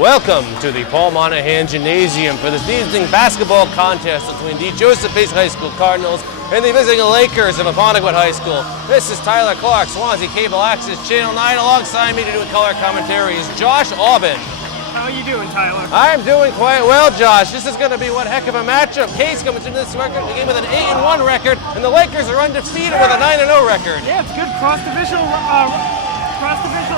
Welcome to the Paul Monahan Gymnasium for this evening basketball contest between the JCHS High School Cardinals and the visiting Lakers of Apponequet High School. This is Tyler Clark, Swansea Cable Access Channel 9. Alongside me to do color commentary is Josh Aubin. How are you doing, Tyler? I'm doing quite well, Josh. This is going to be one heck of a matchup. Case coming into this record, the game with an 8-1 record, and the Lakers are undefeated with a 9-0 record. Yeah, it's a good cross-divisional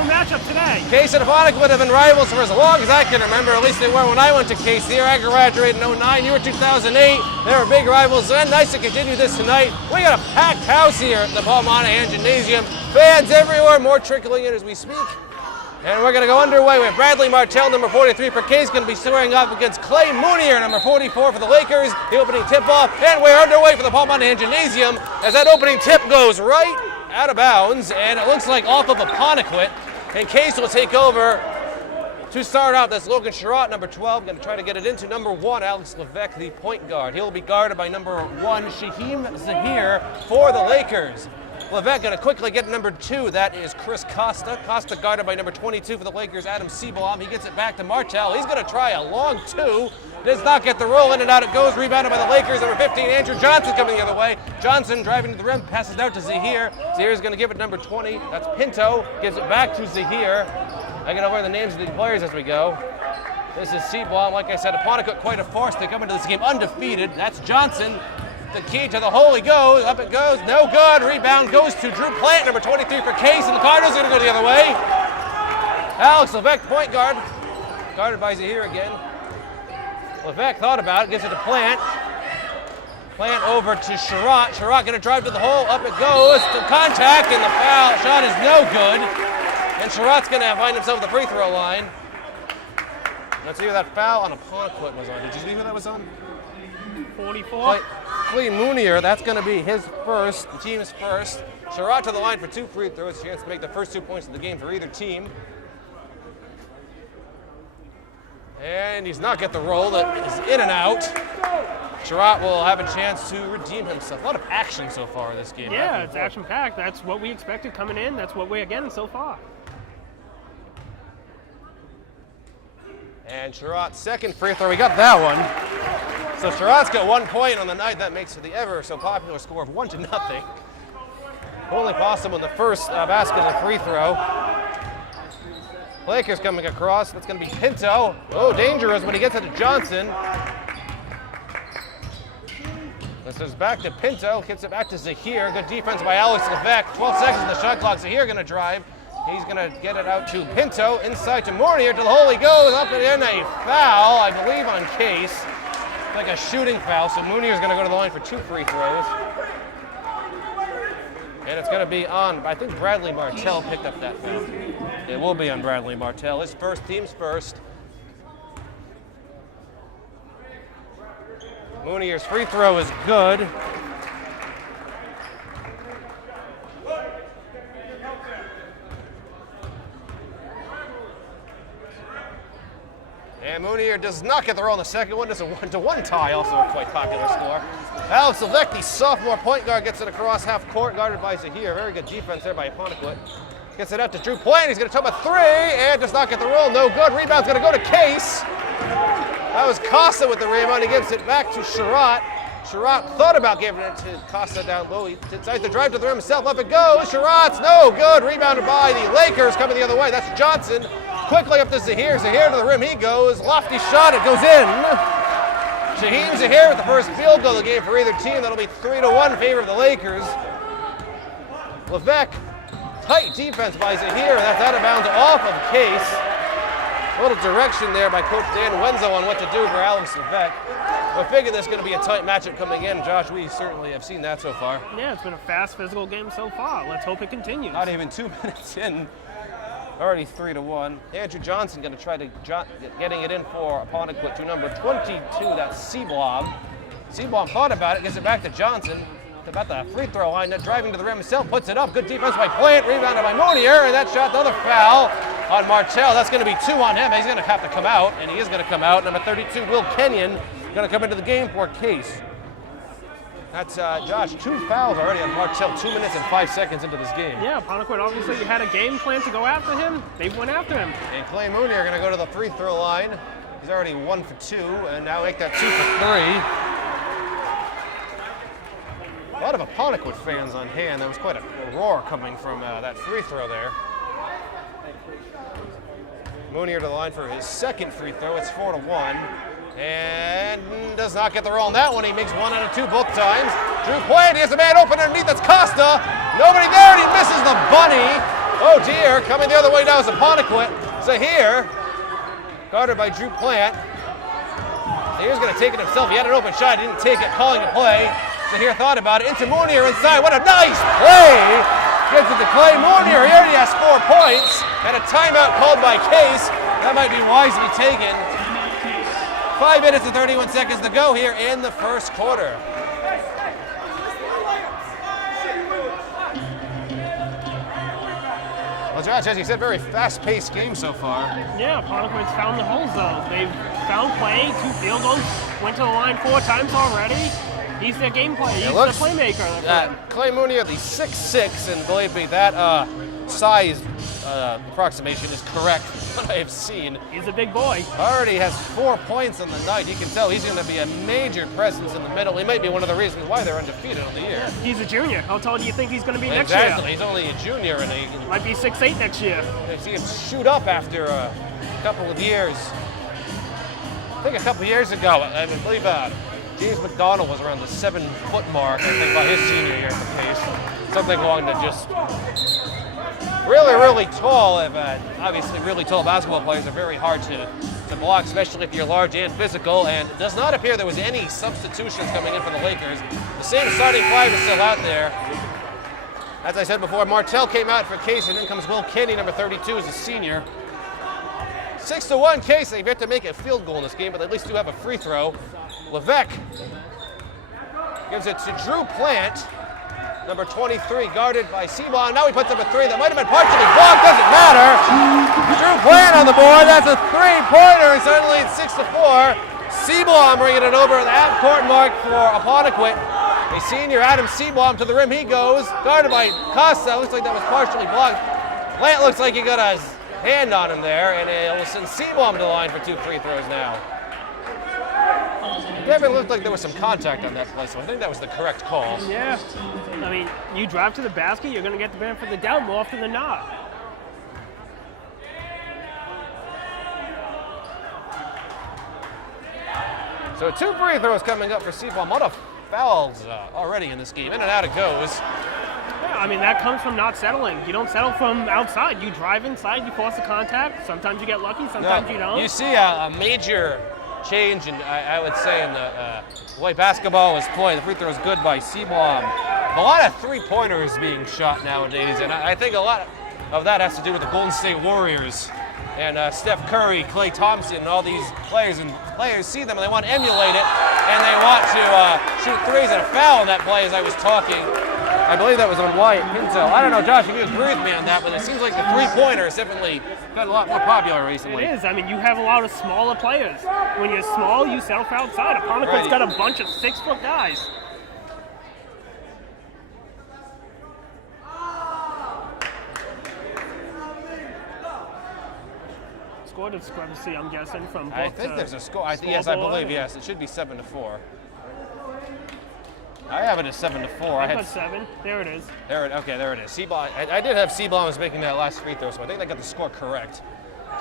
matchup today. Case and Apponequet have been rivals for as long as I can remember. At least they were when I went to Case here. I graduated in 09. You were 2008. They were big rivals then. Nice to continue this tonight. We got a packed house here at the Paul Monahan Gymnasium. Fans everywhere, more trickling in as we speak. And we're going to go underway with Bradley Martell, number 43 for Case, going to be squaring up against Clay Moonier, number 44 for the Lakers. The opening tip-off, and we're underway for the Paul Monahan Gymnasium as that opening tip goes right out of bounds, and it looks like off of Apponequet. And Case will take over to start out. That's Logan Sherratt, number 12, going to try to get it into number 1, Alex Levesque, the point guard. He'll be guarded by number 1, Shaheem Zahir for the Lakers. Levesque going to quickly get number 2. That is Chris Costa. Costa guarded by number 22 for the Lakers, Adam Seabaum. He gets it back to Martell. He's going to try a long 2. Does not get the roll. In and out it goes. Rebounded by the Lakers. Number 15, Andrew Johnson coming the other way. Johnson driving to the rim. Passes out to Zahir. Zahir's going to give it number 20. That's Pinto. Gives it back to Zahir. I can over the names of the players as we go. This is Seabaum. Like I said, Apponequet quite a force. They come into this game undefeated. That's Johnson. The key to the hole he goes, up it goes, no good. Rebound goes to Drew Plant, number 23 for Case, and the Cardinals are going to go the other way. Alex Levesque, point guard, guarded by Zahir again. Levesque thought about it, gives it to Plant. Plant over to Sherratt. Sherratt going to drive to the hole, up it goes, to contact, and the foul shot is no good. And Sherratt's going to find himself at the free throw line. Let's see who that foul on Apponequet was on. Did you see who that was on? 44. Clay Moonier, that's going to be his first, the team's first. Sherratt to the line for 2 free throws, chance to make the first 2 points of the game for either team. And he's not get the roll, that is in and out. Sherratt will have a chance to redeem himself. A lot of action so far in this game. Yeah, it's action-packed. That's what we expected coming in. That's what we're getting so far. And Sherratt's second free throw, he got that one. So Sherratt's got 1 point on the night. That makes it the ever so popular score of 1-0. Only possible in the first basket of the free throw. Lakers coming across. That's going to be Pinto. Oh, dangerous when he gets it to Johnson. This is back to Pinto. Gets it back to Zahir. Good defense by Alex Levesque. 12 seconds on the shot clock. Zahir going to drive. He's going to get it out to Pinto. Inside to Moonier. To the hole he goes. Up and in. A foul, I believe, on Case. Like a shooting foul, so Moonier's going to go to the line for 2 free throws. And it's going to be on, I think Bradley Martell picked up that foul. It will be on Bradley Martell. His first, team's first. Moonier's free throw is good. And Moonier does not get the roll in the second one. It's a 1-1 tie, also a quite popular score. Alex Levesque, the sophomore point guard, gets it across half court, guarded by Zahir. Very good defense there by Apponequet. Gets it out to Drew Plant. He's going to top a 3 and does not get the roll. No good. Rebound's going to go to Case. That was Costa with the rebound. He gives it back to Sherratt. Sherratt thought about giving it to Costa down low. He decides to drive to the rim himself. Up it goes. Sherratt's no good. Rebounded by the Lakers coming the other way. That's Johnson. Quickly up to Zahir. Zahir to the rim he goes. Lofty shot. It goes in. Shaheem Zahir with the first field goal of the game for either team. That'll be 3-1 in favor of the Lakers. Levesque, tight defense by Zahir. That's out of bounds off of Case. A little direction there by Coach Dan Wenzo on what to do for Alex Levesque. I figured there's going to be a tight matchup coming in. Josh, we certainly have seen that so far. Yeah, it's been a fast physical game so far. Let's hope it continues. Not even 2 minutes in. Already 3-1. Andrew Johnson going to try to getting it in for Apponequet to number 22. That's Seabaum. Seabaum thought about it, gets it back to Johnson. About the free throw line, driving to the rim himself, puts it up. Good defense by Plant, rebounded by Moonier, and that shot, another foul on Martell. That's going to be 2 on him. He's going to have to come out, and he is going to come out. Number 32, Will Kenyon, going to come into the game for Case. That's, Josh, 2 fouls already on Martell, 2 minutes and 5 seconds into this game. Yeah, Apponequet obviously had a game plan to go after him. They went after him. And Clay Mooney are going to go to the free throw line. He's already 1 for 2, and now make that 2 for 3. A lot of Apponequet fans on hand. That was quite a roar coming from that free throw there. Mooney to the line for his second free throw. It's 4-1. And does not get the roll on that one. He makes 1 out of 2 both times. Drew Plant, he has a man open underneath. That's Costa. Nobody there, and he misses the bunny. Oh dear, coming the other way now is Apponequet. Zahir, guarded by Drew Plant. Zahir's going to take it himself. He had an open shot, he didn't take it, calling the play. Zahir thought about it. Into Moonier inside. What a nice play! Gives it to Clay Moonier. He already has 4 points. And a timeout called by Case. That might be wisely taken. 5 minutes and 31 seconds to go here in the first quarter. Well, Josh, as you said, very fast-paced game so far. Yeah, Apponequet's found the holes, though. They've found Clay, 2 field goals, went to the line 4 times already. He's their game player. He's the playmaker. Clay Mooney at the 6'6", and believe me, that size approximation is correct from what I have seen. He's a big boy. Already has 4 points on the night. You can tell he's going to be a major presence in the middle. He might be one of the reasons why they're undefeated on the year. He's a junior. How tall do you think he's going to be next year? Exactly. He's only a junior, and he might be 6'8" next year. You see him shoot up after a couple of years. I think a couple of years ago, I believe James McDonald was around the 7-foot mark, I think, by his senior year at the Case. Something along to just really tall. Obviously, really tall basketball players are very hard to block, especially if you're large and physical. And it does not appear there was any substitutions coming in for the Lakers. The same starting 5 is still out there. As I said before, Martell came out for Case, and in comes Will Kenny, number 32, as a senior. 6-1 Case. They've yet to make a field goal in this game, but they at least do have a free throw. Levesque gives it to Drew Plant, number 23, guarded by Seabaugh. Now he puts up a 3 that might have been partially blocked. Doesn't matter. Drew Plant on the board. That's a 3-pointer. Suddenly it's 6-4. Seabaugh bringing it over the half-court mark for Apponequet. A senior, Adam Seabaugh, to the rim he goes, guarded by Costa. Looks like that was partially blocked. Plant looks like he got a hand on him there, and it will send Seabaugh to the line for 2 free throws now. It definitely looked like there was some contact on that play, so I think that was the correct call. Yeah. I mean, you drive to the basket, you're going to get the benefit of the doubt more often than not. So 2 free throws coming up for Seabaugh. A lot of fouls already in this game. In and out it goes. Yeah, I mean, that comes from not settling. You don't settle from outside. You drive inside, you force the contact. Sometimes you get lucky, sometimes you don't. You see a major change, in, I would say, in the way basketball was played. The free throw is good by Seabaugh. A lot of 3-pointers being shot nowadays, and I think a lot of that has to do with the Golden State Warriors and Steph Curry, Klay Thompson, and all these players. And players see them and they want to emulate it, and they want to shoot threes. And a foul on that play as I was talking. I believe that was on Wyatt Pinto. I don't know, Josh, if you agree with me on that, but it seems like the 3-pointer has definitely been a lot more popular recently. It is. I mean, you have a lot of smaller players. When you're small, you settle for outside. Apponequet's got a bunch of 6-foot guys. Score discrepancy, I'm guessing, from both. I think there's a score. Yes, I believe, yes. It should be 7-4. I have it as 7-4. I had 7. There it is. There it is. Seabaugh. I did have Seabaugh was making that last free throw, so I think they got the score correct.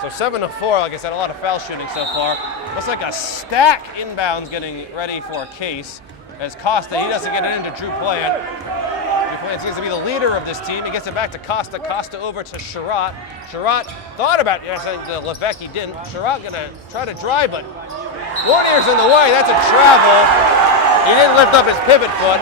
So 7-4. Like I said, a lot of foul shooting so far. Looks like a stack inbounds getting ready for a Case. As Costa, he doesn't get it into Drew Plant. Drew Plant seems to be the leader of this team. He gets it back to Costa. Costa over to Sherratt. Sherratt thought about it. I think Levesque, he didn't. Sherratt gonna try to drive, but Warnier's in the way. That's a travel. He didn't lift up his pivot foot.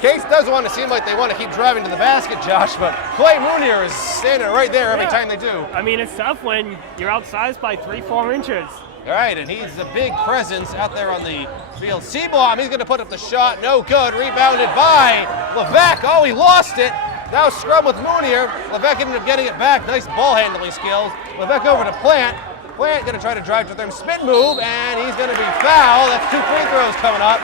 Case does want to seem like they want to keep driving to the basket, Josh, but Clay Moonier is standing right there every time they do. I mean, it's tough when you're outsized by 3-4 inches. All right, and he's a big presence out there on the field. Seabaugh, he's going to put up the shot. No good. Rebounded by Levesque. Oh, he lost it. Now scrum with Moonier. Levesque ended up getting it back. Nice ball handling skills. Levesque over to Plant. Plant going to try to drive to them. Spin move, and he's going to be fouled. That's 2 free throws coming up.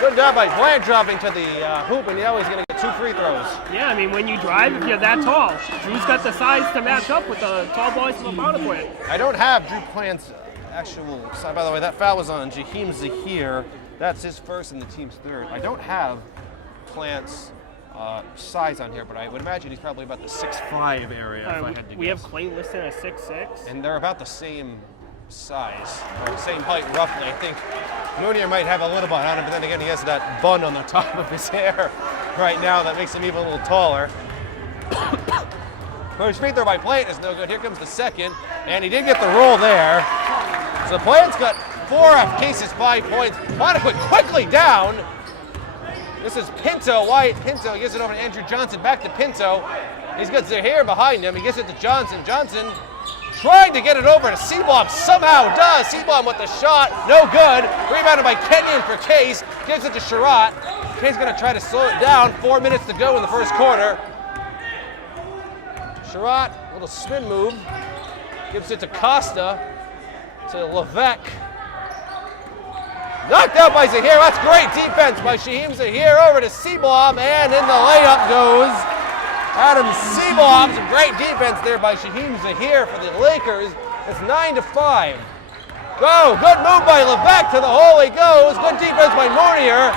Good job by Bland dropping to the hoop, and now he's going to get 2 free throws. Yeah, I mean, when you drive, if you're that tall, Drew's got the size to match up with the tall boys from Apponequet. I don't have Drew Plant's actual side. By the way, that foul was on Jaheim Zahir. That's his first and the team's third. I don't have Plant's size on here, but I would imagine he's probably about the 6'5" area if I had to We guess. have Clay listed at 6'6". And they're about the same size, or same height roughly. I think Mounier might have a little bit on him, but then again he has that bun on the top of his hair right now that makes him even a little taller. First free throw by Plant is no good. Here comes the second, and he did get the roll there. So Plant's got 4 off Case's 5 points. Apponequet quickly down. This is Pinto, Wyatt Pinto. He gives it over to Andrew Johnson, back to Pinto. He's got Zahir behind him. He gives it to Johnson. Johnson trying to get it over to Seablom, somehow does. Seablom with the shot, no good. Rebounded by Kenyon for Case. Gives it to Sherratt. Case going to try to slow it down. 4 minutes to go in the first quarter. Sherratt, little spin move. Gives it to Costa, to Levesque. Knocked out by Zahir. That's great defense by Jaheim Zahir over to Seablom, and in the layup goes Adam Seablom. Some great defense there by Jaheim Zahir for the Lakers. It's 9-5. Go, good move by Levesque, to the hole he goes. Good defense by Mounier.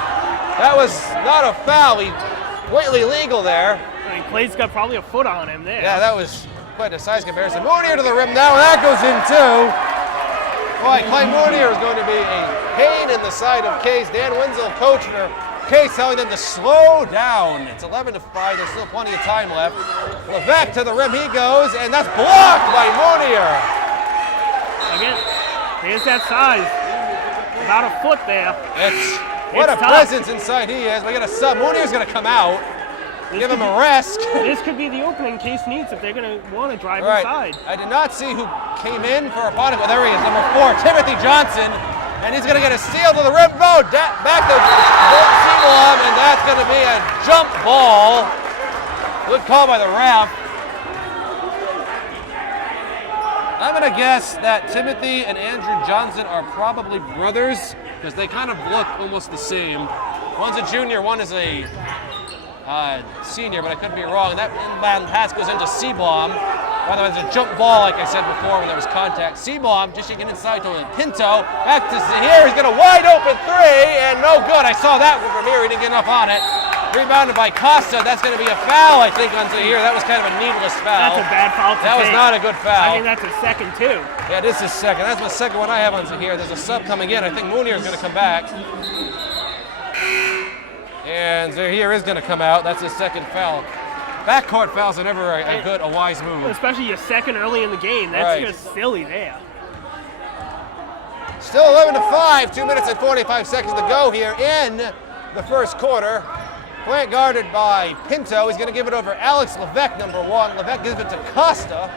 That was not a foul. He completely legal there. I mean, Clay's got probably a foot on him there. Yeah, that was quite a size comparison. Mounier to the rim now, and that goes in too. Boy, Clay Mounier is going to be a pain in the side of Case. Dan Wenzel, coach for Case, telling them to slow down. It's 11-5. There's still plenty of time left. Levesque to the rim he goes, and that's blocked by Mounier. Again, there's that size. About a foot there. What a tough. presence inside he is. We got a sub. Mounier's going to come out. Give him a rest. This could be the opening Case needs if they're going to want to drive Right. inside. I did not see who came in for Apponequet. There he is, number 4, Timothy Johnson. And he's going to get a steal to the rim. Back to Seablom, and that's going to be a jump ball. Good call by the ref. I'm going to guess that Timothy and Andrew Johnson are probably brothers because they kind of look almost the same. One's a junior, one is a senior, but I could be wrong. And that inbound pass goes into Seablom. By the way, it's a jump ball, like I said before, when there was contact. Seablom just shaking inside to Pinto. Back to Zahir. He's got a wide open 3, and no good. I saw that one from here. He didn't get enough on it. Rebounded by Costa. That's going to be a foul, I think, on Zahir. That was kind of a needless foul. That's a bad foul to That was take. not a good foul. I think that's a second, too. Yeah, this is second. That's the second one I have on Zahir. There's a sub coming in. I think Mounier is going to come back. And Zahir is going to come out. That's his second foul. Backcourt fouls are never a wise move. Especially your second early in the game. That's Right. just silly there. Still 11-5. 2 minutes and 45 seconds to go here in the first quarter. Plant guarded by Pinto. He's going to give it over Alex Levesque, number 1. Levesque gives it to Costa,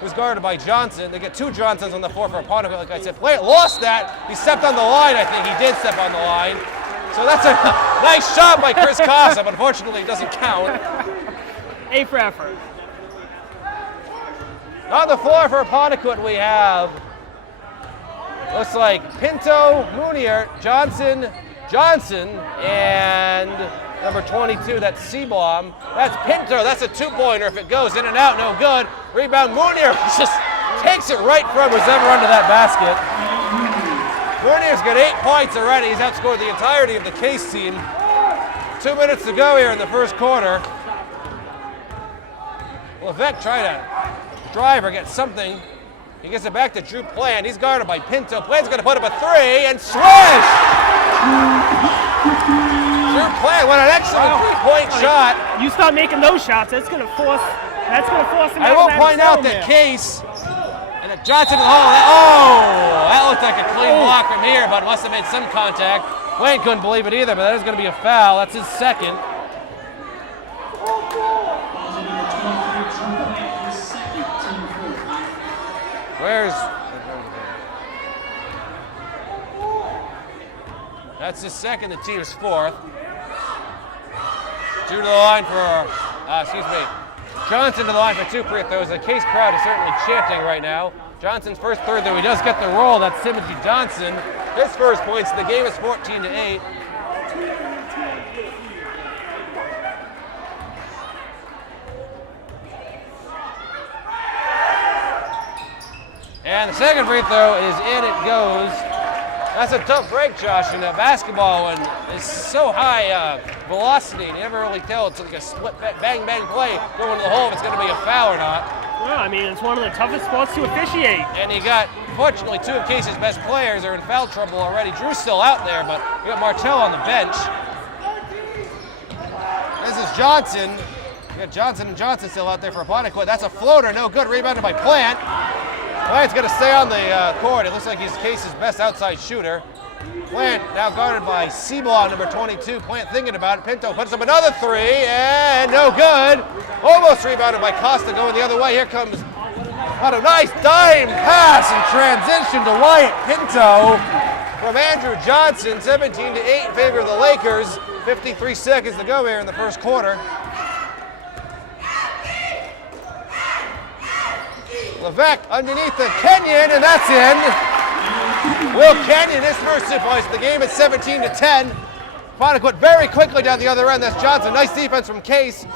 who's guarded by Johnson. They get 2 Johnsons on the floor for Apponequet. Like I said, Plant lost that. He stepped on the line, I think. He did step on the line. So that's a nice shot by Chris Costa, but unfortunately it doesn't count. A for effort. On the floor for Apponequet we have, looks like Pinto, Mounier, Johnson, and number 22, that's Seablom. That's Pinto, that's a 2-pointer. If it goes in and out, no good. Rebound, Mounier just takes it right from who's ever under that basket. Mounier's got 8 points already. He's outscored the entirety of the Case team. 2 minutes to go here in the first quarter. Levesque trying to drive or get something. He gets it back to Drew Plant. He's guarded by Pinto. Plant's going to put up a 3 and swish! Drew Plant, what an excellent 3-point shot. You start making those shots, that's going to force him I out will of that point out zone that there. Case and a Johnson in the hole. Oh, that looked like a clean block from here, but must have made some contact. Plant couldn't believe it either, but that is going to be a foul. That's his second. That's his second, the team's 4th. Drew to the line for, Johnson to the line for 2 free throws. The Case crowd is certainly chanting right now. Johnson's first third, though he does get the roll. That's Timothy Johnson. His first points. The game is 14-8. And the second free throw is in, it goes. That's a tough break, Josh, in basketball, and it's so high velocity, and you never really tell. It's like a split bang play going to the hole if it's going to be a foul or not. Well, I mean, it's one of the toughest spots to officiate. And you got, fortunately, two of Case's best players are in foul trouble already. Drew's still out there, but you got Martell on the bench. This is Johnson. You got Johnson and Johnson still out there for Apponequet. That's a floater, no good. Rebounded by Plant. Plant's going to stay on the court. It looks like he's Case's best outside shooter. Plant now guarded by Seablaw, number 22. Plant thinking about it. Pinto puts up another three, and no good. Almost rebounded by Costa going the other way. Here comes a nice dime pass in transition to Wyatt Pinto from Andrew Johnson. 17-8 in favor of the Lakers. 53 seconds to go here in the first quarter. Levesque underneath the Kenyon, and that's in. Will Kenyon, his first 2 points of the game at 17-10. Apponequet very quickly down the other end. That's Johnson. Nice defense from Case.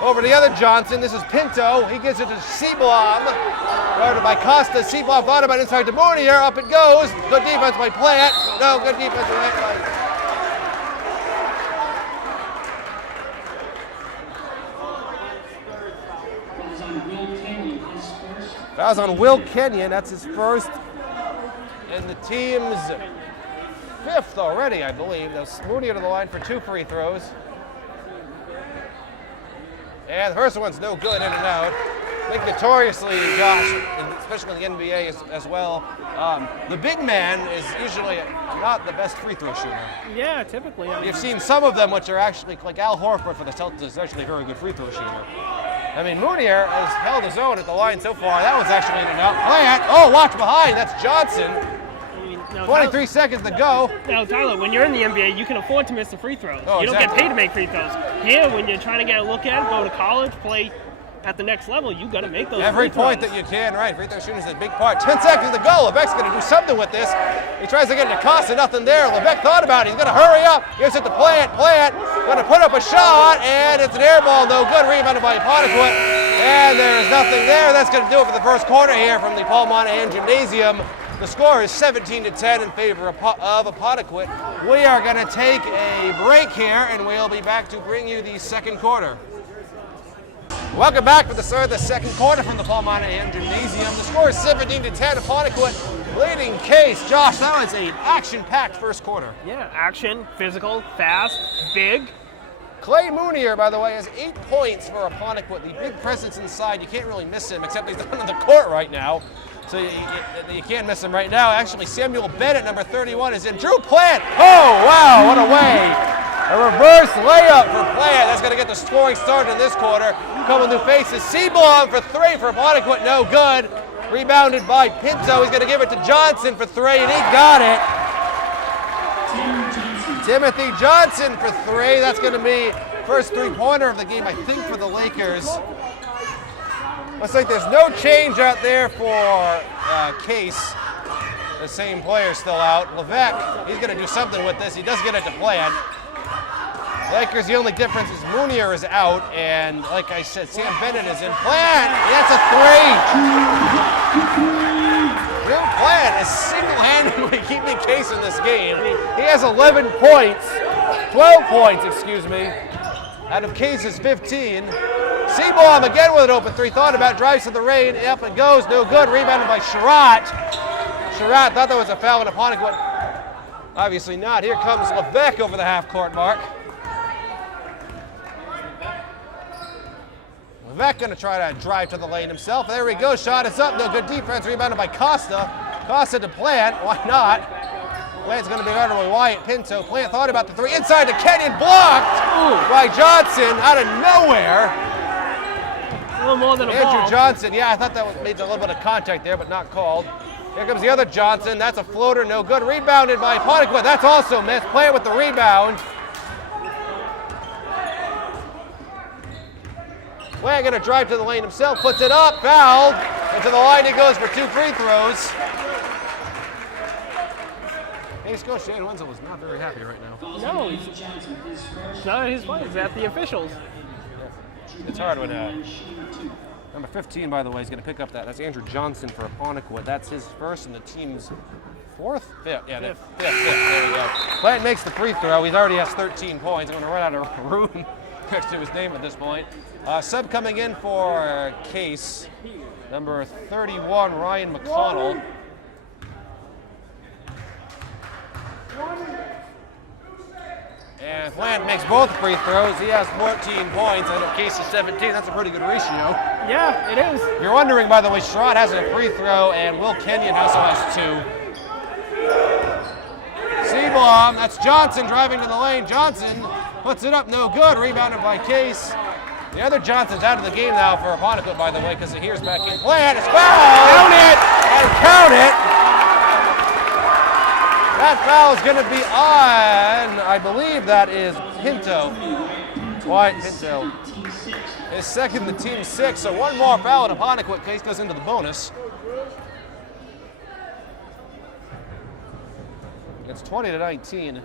Over to the other Johnson. This is Pinto. He gives it to Seablom. Guarded by Costa. Seablom thought about inside to Mounier. Up it goes. Good defense by Plant. No, good defense by Fouls on Will Kenyon. That's his first. And the team's fifth already, I believe. Now Mounier to the line for 2 free throws. And the first one's no good, in and out. I think notoriously, Josh, and especially in the NBA as well, the big man is usually not the best free throw shooter. Yeah, typically. I mean, you've seen some of them which are actually, like Al Horford for the Celtics is actually a very good free throw shooter. I mean, Mounier has held his own at the line so far. That was actually in and out. Plant. Oh, watch behind. That's Johnson. 23 seconds to go. Now, Tyler, when you're in the NBA, you can afford to miss the free throws. Oh, you don't exactly. get paid to make free throws. Here, when you're trying to get a look at it, go to college, play at the next level, you got to make those every free throws. point that you can, right. Free throw shooting is a big part. 10 seconds to go. Levesque's going to do something with this. He tries to get it to Costa, nothing there. Levesque thought about it. He's going to hurry up. Gives it to Plant. Plant going to put up a shot, and it's an air ball. No good. Rebounded by Apponequet. And there's nothing there. That's going to do it for the first quarter here from the Paul Monahan Gymnasium. The score is 17-10 in favor of Apponequet. We are going to take a break here, and we'll be back to bring you the second quarter. Welcome back for the start of the second quarter from the Paul Monahan Gymnasium. The score is 17-10. Apponequet leading Case. Josh, that was an action-packed first quarter. Yeah, action, physical, fast, big. Clay Mounier, by the way, has 8 points for Apponequet. The big presence inside, you can't really miss him, except he's not on the court right now. So you can't miss him right now. Actually, Samuel Bennett, number 31, is in. Drew Plant. Oh, wow, what a way. A reverse layup for Plant. That's going to get the scoring started in this quarter. Coming through faces. Seablom for 3 for Apponequet. No good. Rebounded by Pinto. He's going to give it to Johnson for 3, and he got it. Timothy Johnson for 3. That's going to be first three-pointer of the game, I think, for the Lakers. Looks like there's no change out there for Case. The same player still out. Levesque, he's going to do something with this. He does get it to Plant. Lakers, the only difference is Mounier is out, and like I said, Sam Bennett is in. Plant, that's a 3. Drew Plant is single-handedly keeping Case in this game. He has 11 points, 12 points, excuse me, out of Case's 15. Seablom again with an open 3. Thought about, drives to the rain. Up it goes. No good. Rebounded by Sherratt. Sherratt thought that was a foul on Apponequet. Obviously not. Here comes Levesque over the half-court mark. Levesque going to try to drive to the lane himself. There he goes. Shot is up. No good defense. Rebounded by Costa. Costa to Plant. Why not? Plant's going to be guarded by Wyatt Pinto. Plant thought about the 3. Inside to Kenyon. Blocked by Johnson out of nowhere. A little more than a Andrew ball. Johnson, yeah, I thought that made a little bit of contact there, but not called. Here comes the other Johnson. That's a floater, no good. Rebounded by Apponequet. That's also missed. Plant with the rebound. Plant going to drive to the lane himself, puts it up, fouled. And to the line he goes for 2 free throws. Case coach Shane Wenzel was not very happy right now. No, it's not his fault. It's at the officials. It's hard when Number 15, by the way, is going to pick up that. That's Andrew Johnson for Apponequet. That's his first and the team's fourth? Fifth. Yeah, fifth. There we go. Plant makes the free throw. He already has 13 points. I'm going to run out of room next to his name at this point. Sub coming in for Case, number 31, Ryan McConnell. And Plant makes both free throws. He has 14 points. I know Case is 17. That's a pretty good ratio. Yeah, it is. If you're wondering, by the way, Schrott has a free throw, and Will Kenyon also has 2. Seablom, that's Johnson driving to the lane. Johnson puts it up, no good. Rebounded by Case. The other Johnson's out of the game now for Apponequet, by the way, because here's back in. Plant is fouled. Count it! And count it! That foul is going to be on, I believe that is Pinto. Wyatt Pinto. His second, the team 6, so one more foul and Apponequet. Case goes into the bonus. It's 20-19.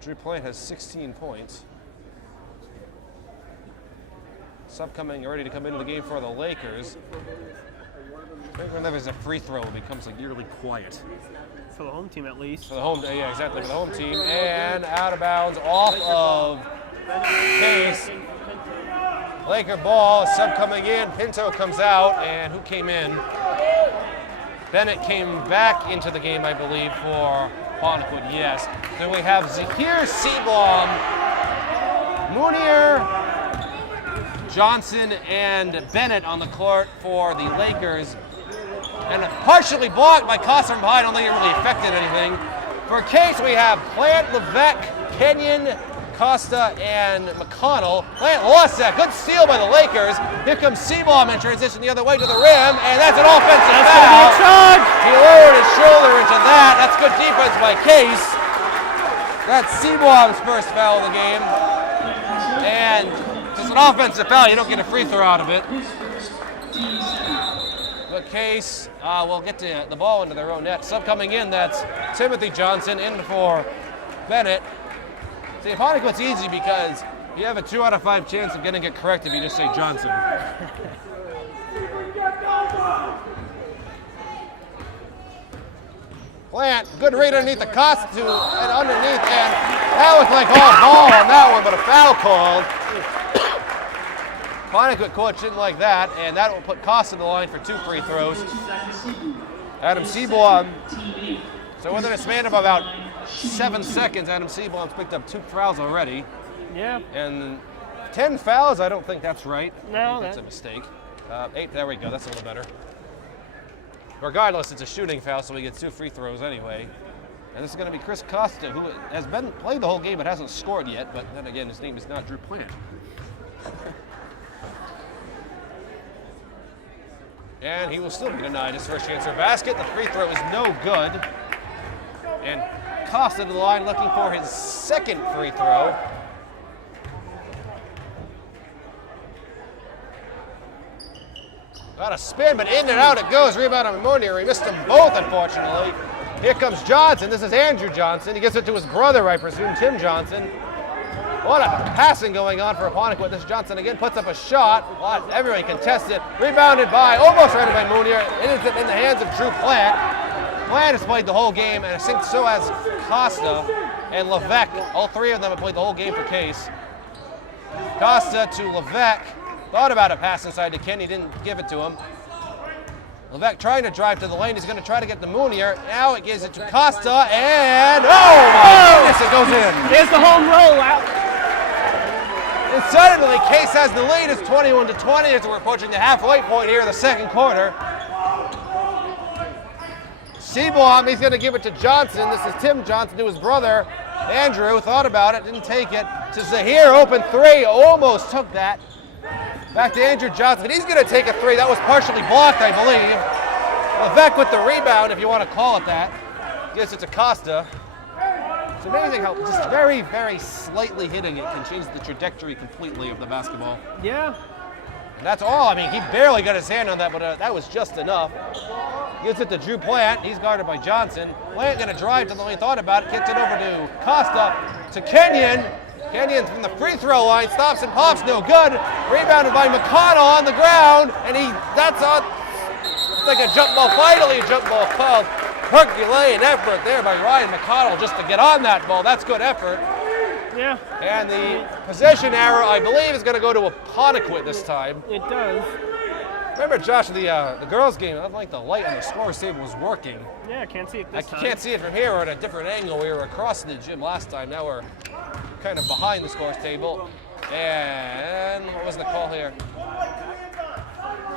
Drew Plant has 16 points. Sub coming, ready to come into the game for the Lakers. Whenever there's a free throw, it becomes like eerily quiet. For the home team, at least. For the home, yeah, exactly, for the home team. And out of bounds, off of Case. Laker ball, sub coming in, Pinto comes out, and who came in? Bennett came back into the game, I believe, for Apponequet, yes. Then we have Zahir Seablom, Mounier, Johnson, and Bennett on the court for the Lakers. And partially blocked by Costa from behind. I don't think it really affected anything. For Case, we have Plant, Levesque, Kenyon, Costa, and McConnell. Plant lost that. Good steal by the Lakers. Here comes Seablom in transition the other way to the rim, and that's an offensive foul. He lowered his shoulder into that. That's good defense by Case. That's Seablom's first foul of the game. And it's an offensive foul. You don't get a free throw out of it. But Case will get the ball into their own net. Sub coming in, that's Timothy Johnson in for Bennett. See, Apponequet's easy because you have a 2 out of 5 chance of getting it correct if you just say Johnson. Plant, good read underneath the cost and underneath, and that was like all ball on that one, but a foul called. Apponequet coach didn't like that, and that will put Costa in the line for 2 free throws. Adam Seablom. So within a span of about 7 seconds, Adam Seablom's picked up 2 fouls already. Yeah. And 10 fouls, I don't think that's right. No, that's a mistake. 8, there we go, that's a little better. Regardless, it's a shooting foul, so he gets 2 free throws anyway. And this is going to be Chris Costa, who has played the whole game but hasn't scored yet, but then again, his name is not Drew Plant. And he will still be denied his first chance for a basket. The free throw is no good. And Costa to the line looking for his second free throw. Got a spin, but in and out it goes. Rebound on Mounier. He missed them both, unfortunately. Here comes Johnson. This is Andrew Johnson. He gives it to his brother, I presume, Tim Johnson. What a passing going on for Apponequet. This Johnson again puts up a shot. Everyone contested. Rebounded by, almost right by Mounier. It is in the hands of Drew Plant. Plant has played the whole game, and I think so has Costa and Levesque. All 3 of them have played the whole game for Case. Costa to Levesque. Thought about a pass inside to Kenny, didn't give it to him. Levesque trying to drive to the lane. He's going to try to get the Mounier. Now it gives it to Costa, and oh my goodness, it goes in. There's the home rollout. And suddenly, Case has the lead. It's 21-20 as we're approaching the halfway point here in the second quarter. Seablom, he's going to give it to Johnson. This is Tim Johnson to his brother. Andrew thought about it, didn't take it. To Zahir, open 3, almost took that. Back to Andrew Johnson. He's going to take a 3. That was partially blocked, I believe. Levesque with the rebound, if you want to call it that. Gives it to Costa. It's amazing how just very, very slightly hitting it can change the trajectory completely of the basketball. Yeah. And that's all. I mean, he barely got his hand on that, but that was just enough. Gives it to Drew Plant. He's guarded by Johnson. Plant going to drive to the lane, thought about it, gets it over to Costa, to Kenyon. Kenyon from the free throw line stops and pops, no good. Rebounded by McConnell on the ground, and that's on. It's like a jump ball, finally a jump ball called. Herculean effort there by Ryan McConnell just to get on that ball. That's good effort. Yeah. And the possession error, I believe, is going to go to Apponequet this time. It does. Remember, Josh, the girls' game, I don't think the light on the scores table was working. Yeah, I can't see it this time. I can't see it from here. We're at a different angle. We were across the gym last time. Now we're kind of behind the scores table. And what was the call here?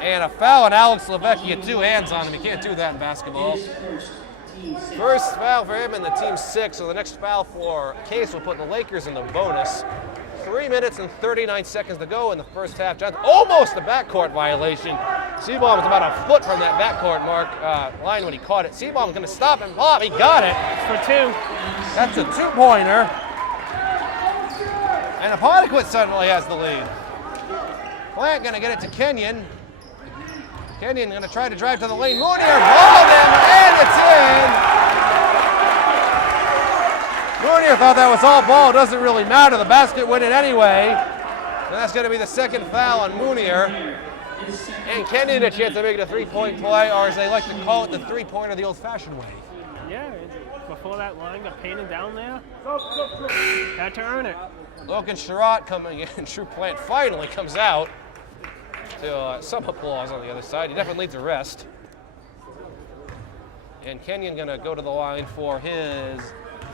And a foul on Alex Levesque. He had 2 hands on him. You can't do that in basketball. First foul for him and the team's 6. So the next foul for Case will put the Lakers in the bonus. 3 minutes and 39 seconds to go in the first half. Johnson, almost a backcourt violation. Seabaum was about a foot from that backcourt line when he caught it. Seabaum's going to stop and pop. He got it. For 2. That's a 2-pointer. And Apponequet suddenly has the lead. Plant going to get it to Kenyon. Kenyon going to try to drive to the lane. Mooney balled him, and it's in. Mooney thought that was all ball. It doesn't really matter. The basket went in anyway. And that's going to be the second foul on Moonier. And Kenyon a chance to make it a 3-point play, or as they like to call it, the 3-pointer the old-fashioned way. Yeah, before that line got painted down there, had to earn it. Logan Sherratt coming in. Drew Plant finally comes out. To some applause on the other side. He definitely needs a rest. And Kenyon going to go to the line for his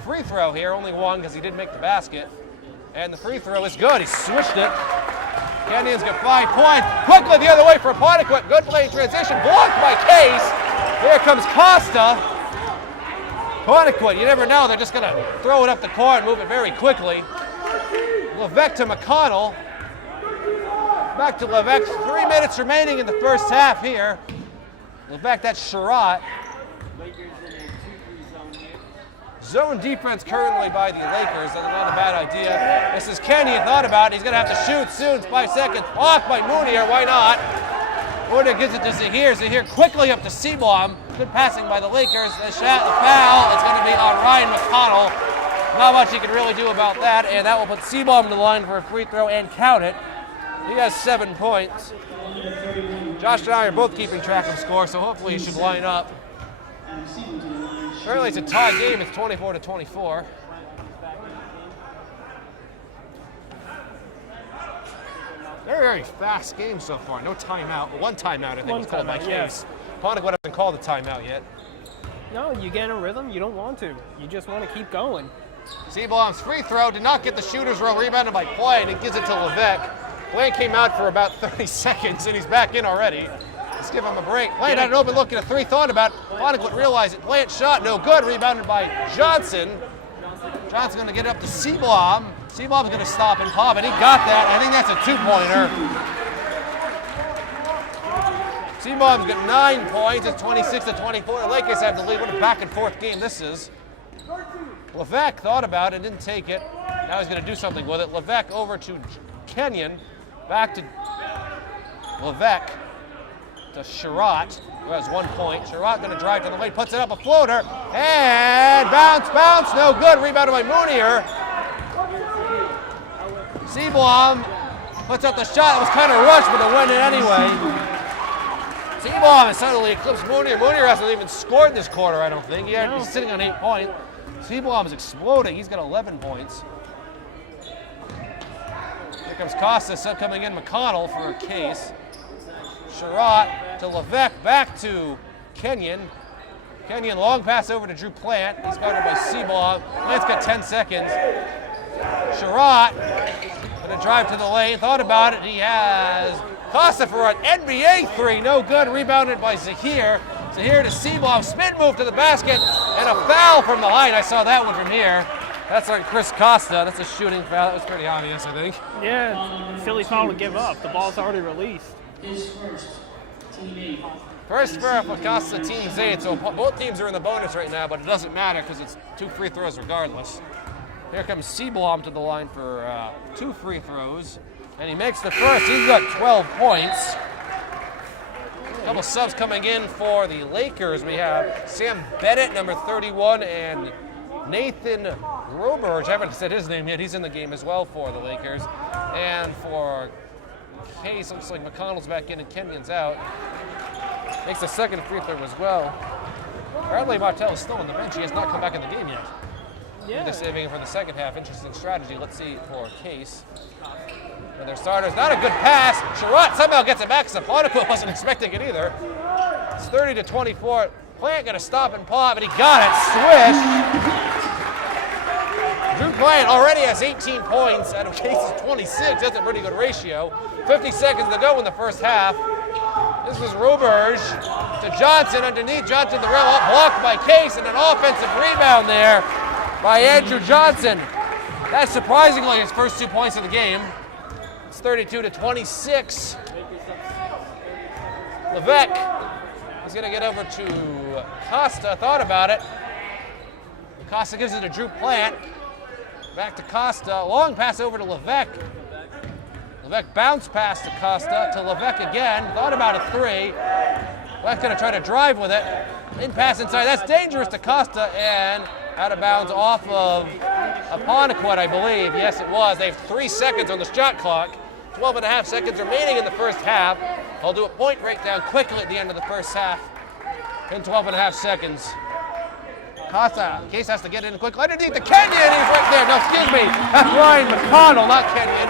free throw here. Only one because he did make the basket. And the free throw is good. He switched it. Kenyon's got 5 points. Quickly the other way for Apponequet. Good play in transition. Blocked by Case. Here comes Costa. Apponequet, you never know. They're just going to throw it up the court and move it very quickly. Levesque to McConnell. Back to Levesque. 3 minutes remaining in the first half here. Levesque, that's Sherratt. Zone defense currently by the Lakers. That's not a bad idea. This is Kenyon. Thought about it. He's going to have to shoot soon. 5 seconds. Off by Moonier. Why not? Moonier gives it to Zahir. Zahir quickly up to Seabaum. Good passing by the Lakers. The foul is going to be on Ryan McConnell. Not much he can really do about that. And that will put Seabaum to the line for a free throw and count it. He has 7 points. Josh and I are both keeping track of score, so hopefully he should line up. Apparently it's a tie game. It's 24-24. Very fast game so far. No timeout. 1 timeout, I think, was called by Case. Apponequet hasn't called a timeout yet. No, you get in a rhythm, you don't want to. You just want to keep going. Seabaum's free throw did not get the shooter's row. Rebounded by Play, and he gives it to Levesque. Plant came out for about 30 seconds, and he's back in already. Let's give him a break. Plant had an open look at a 3, thought about it. Apponequet realized it. Plant shot, no good. Rebounded by Johnson. Johnson's going to get it up to Seabaum. Seabaum's going to stop and pop, and he got that. I think that's a 2-pointer. Seabaum's got 9 points. It's 26-24. The Lakers have the lead. What a back-and-forth game this is. Levesque thought about it, didn't take it. Now he's going to do something with it. Levesque over to Kenyon. Back to Levesque to Sherratt, who has 1 point. Sherratt going to drive to the lane, puts it up a floater, and bounce, no good. Rebounded by Moonier. Seabaum puts up the shot. It was kind of rushed, but it went in anyway. Seabaum has suddenly eclipsed Moonier. Moonier hasn't even scored this quarter, I don't think. He's sitting on 8 points. Seabaum is exploding. He's got 11 points. Here comes Costa, coming in McConnell for a Case. Sherratt to Levesque, back to Kenyon. Kenyon, long pass over to Drew Plant. He's guarded by Seabaum. Plant's got 10 seconds. Sherratt going to drive to the lane. Thought about it. He has Costa for an NBA 3. No good. Rebounded by Zahir. Zahir to Seabaum. Spin move to the basket. And a foul from the line. I saw that one from here. That's on Chris Costa. That's a shooting foul. That was pretty obvious, I think. Yeah, silly foul to give up. The ball's already released. First foul for Costa, team's 8. So both teams are in the bonus right now, but it doesn't matter because it's 2 free throws regardless. Here comes Seabaum to the line for 2 free throws. And he makes the first. He's got 12 points. A couple subs coming in for the Lakers. We have Sam Bennett, number 31, and Nathan Gruberge, I haven't said his name yet. He's in the game as well for the Lakers. And for Case, looks like McConnell's back in and Kenyon's out. Makes the second free throw as well. Bradley Martell is still on the bench. He has not come back in the game yet. Yeah. They're saving him for the second half. Interesting strategy. Let's see for Case. For their starters, not a good pass. Sherratt somehow gets it back. Apponequet wasn't expecting it either. It's 30-24. Plant got to stop and pop, and he got it. Swish. Drew Plant already has 18 points out of Case's 26. That's a pretty good ratio. 50 seconds to go in the first half. This is Ruberge to Johnson underneath. Johnson the rim up, blocked by Case, and an offensive rebound there by Andrew Johnson. That's surprisingly his first 2 points of the game. It's 32-26. Levesque is going to get over to Costa. Thought about it. Costa gives it to Drew Plant. Back to Costa. Long pass over to Levesque. Levesque bounce pass to Costa, to Levesque again. Thought about a three. Levesque going to try to drive with it. In pass inside. That's dangerous to Costa, and out of bounds off of Apponequet, I believe. Yes, it was. They have 3 seconds on the shot clock. 12.5 seconds remaining in the first half. I'll do a point breakdown quickly at the end of the first half in 12.5 seconds. Costa, Case has to get in quickly. Underneath the Kenyon, he's right there. No, excuse me. That's Ryan McConnell, not Kenyon.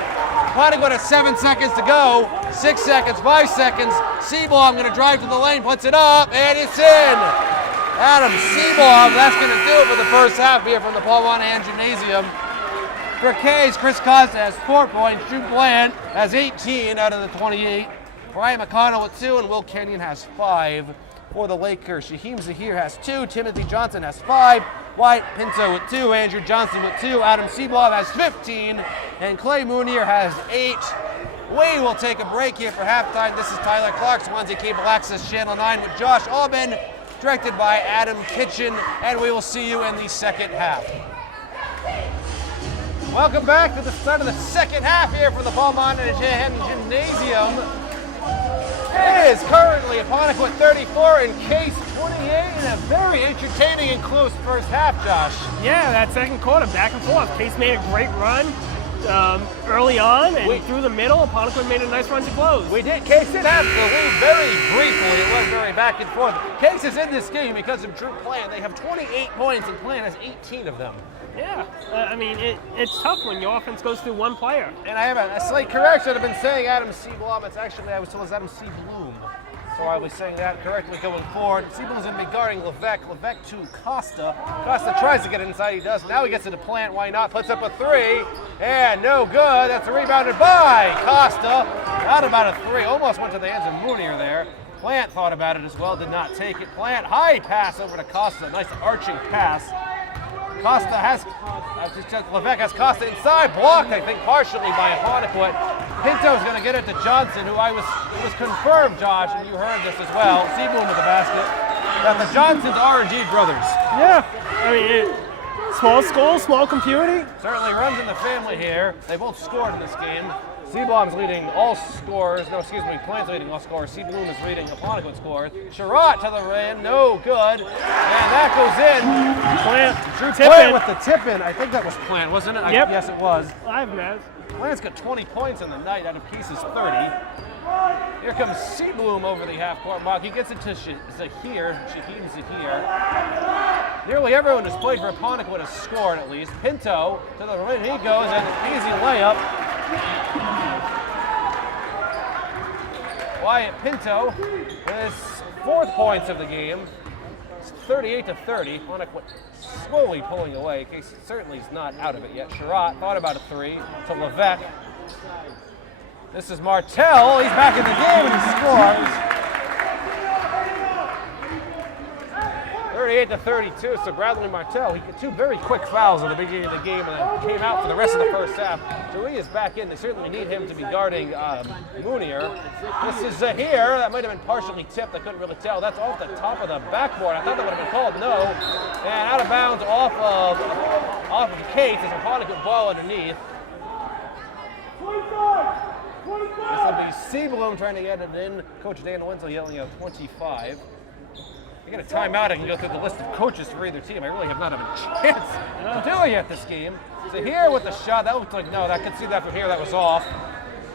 Apponequet has 7 seconds to go. 6 seconds, 5 seconds. Seablom going to drive to the lane, puts it up, and it's in. Adam Seablom, that's going to do it for the first half here from the Paul Monahan Gymnasium. For Case, Chris Costa has 4 points. Drew Plant has 18 out of the 28. Brian McConnell with 2, and Will Kenyon has 5 for the Lakers. Shaheem Zahir has 2. Timothy Johnson has 5. Wyatt Pinto with 2. Andrew Johnson with 2. Adam Seablom has 15. And Clay Mounier has 8. We will take a break here for halftime. This is Tyler Clark, Swansea Cable Access Channel 9 with Josh Albin, directed by Adam Kitchen, and we will see you in the second half. Welcome back to the start of the second half here from the Paul Monahan Gymnasium. It is currently Apponequet 34 and Case 28 in a very entertaining and close first half, Josh. Yeah, that second quarter, back and forth. Case made a great run early on, and through the middle, Apponequet made a nice run to close. We did. Case did have the lead very briefly. It was very back and forth. Case is in this game because of Drew Plant. They have 28 points, and Plant has 18 of them. Yeah, I mean, it's tough when your offense goes through one player. And I have a slight correction. I've been saying Adam Seablom. It's actually, I was told it's Adam Seablum. So I was saying that correctly going forward. Seablum's going to be guarding Levesque. Levesque to Costa. Costa tries to get inside. He does. Now he gets it to Plant. Why not? Puts up a 3. And no good. That's rebounded by Costa. Out about a 3. Almost went to the hands of Mounier there. Plant thought about it as well. Did not take it. Plant, high pass over to Costa. Nice arching pass. Costa has, Levesque has Costa inside, blocked, I think, partially by Apponequet. Pinto's going to get it to Johnson, who it was confirmed, Josh, and you heard this as well, Seaboom with the basket, that the Johnsons are indeed brothers. Yeah, I mean, small school, small community. Certainly runs in the family here. They both scored in this game. Seablom's leading all scorers. No, excuse me, Plant's leading all scorers. Seablom is leading Apponequet scores. Sherratt to the rim, no good. And that goes in. Plant, Drew tip Plant in. with the tip in. I think that was Plant, wasn't it? Yep. Yes, it was. I've met. Plant's got 20 points in the night out of Case's 30. Here comes Seablom over the half-court mark. He gets it to Shaheem Zahir. Nearly everyone who's played for Apponequet has scored at least. Pinto to the rim, he goes, and an easy layup. Wyatt Pinto with his 4th points of the game. It's 38-30. Apponequet slowly pulling away. Case certainly is not out of it yet. Sherratt thought about a 3 to Levesque. This is Martell. He's back in the game and he scores. 38-32, so Bradley Martell, he got 2 very quick fouls at the beginning of the game and then came out for the rest of the first half. So he is back in. They certainly need him to be guarding Mounier. This is Zahir. That might have been partially tipped. I couldn't really tell. That's off the top of the backboard. I thought that would have been called no. And out of bounds off of the Case. There's a Apponequet ball underneath. This will be Seablom trying to get it in. Coach Dan Wenzel yelling out 25. I get a timeout, I can go through the list of coaches for either team. I really have not had a chance to do it yet this game. So here with the shot, that looked like, no, I could see that from here, that was off.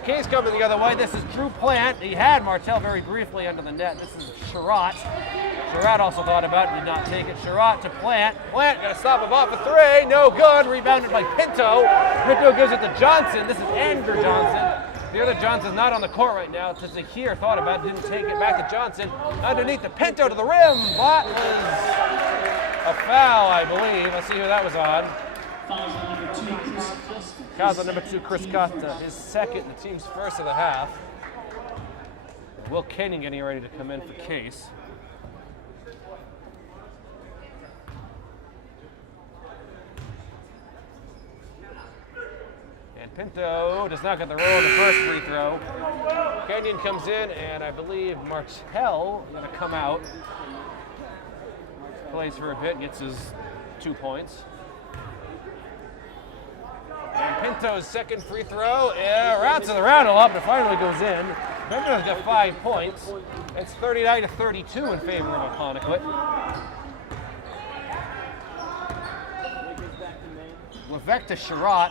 Case coming the other way, this is Drew Plant. He had Martell very briefly under the net. This is Sherratt. Sherratt also thought about it, did not take it. Sherratt to Plant. Plant gonna stop him off for three, no good. Rebounded by Pinto. Pinto gives it to Johnson. This is Andrew Johnson. The other Johnson's not on the court right now. Zahir thought about it, didn't take it. Back to Johnson. Underneath the Pinto to the rim. That was a foul, I believe. Let's see who that was on. Foul's on number 2, Chris Costa. His second, the team's first of the half. Will Kenyon getting ready to come in for Case. And Pinto does not get the roll on the first free throw. Kenyon comes in, and I believe Martell is going to come out. Plays for a bit, gets his 2 points. And Pinto's second free throw, rounds to the roundel up, and finally goes in. Pinto's got 5 points. It's 39-32 in favor of Apponequet. Levesque to Sherratt.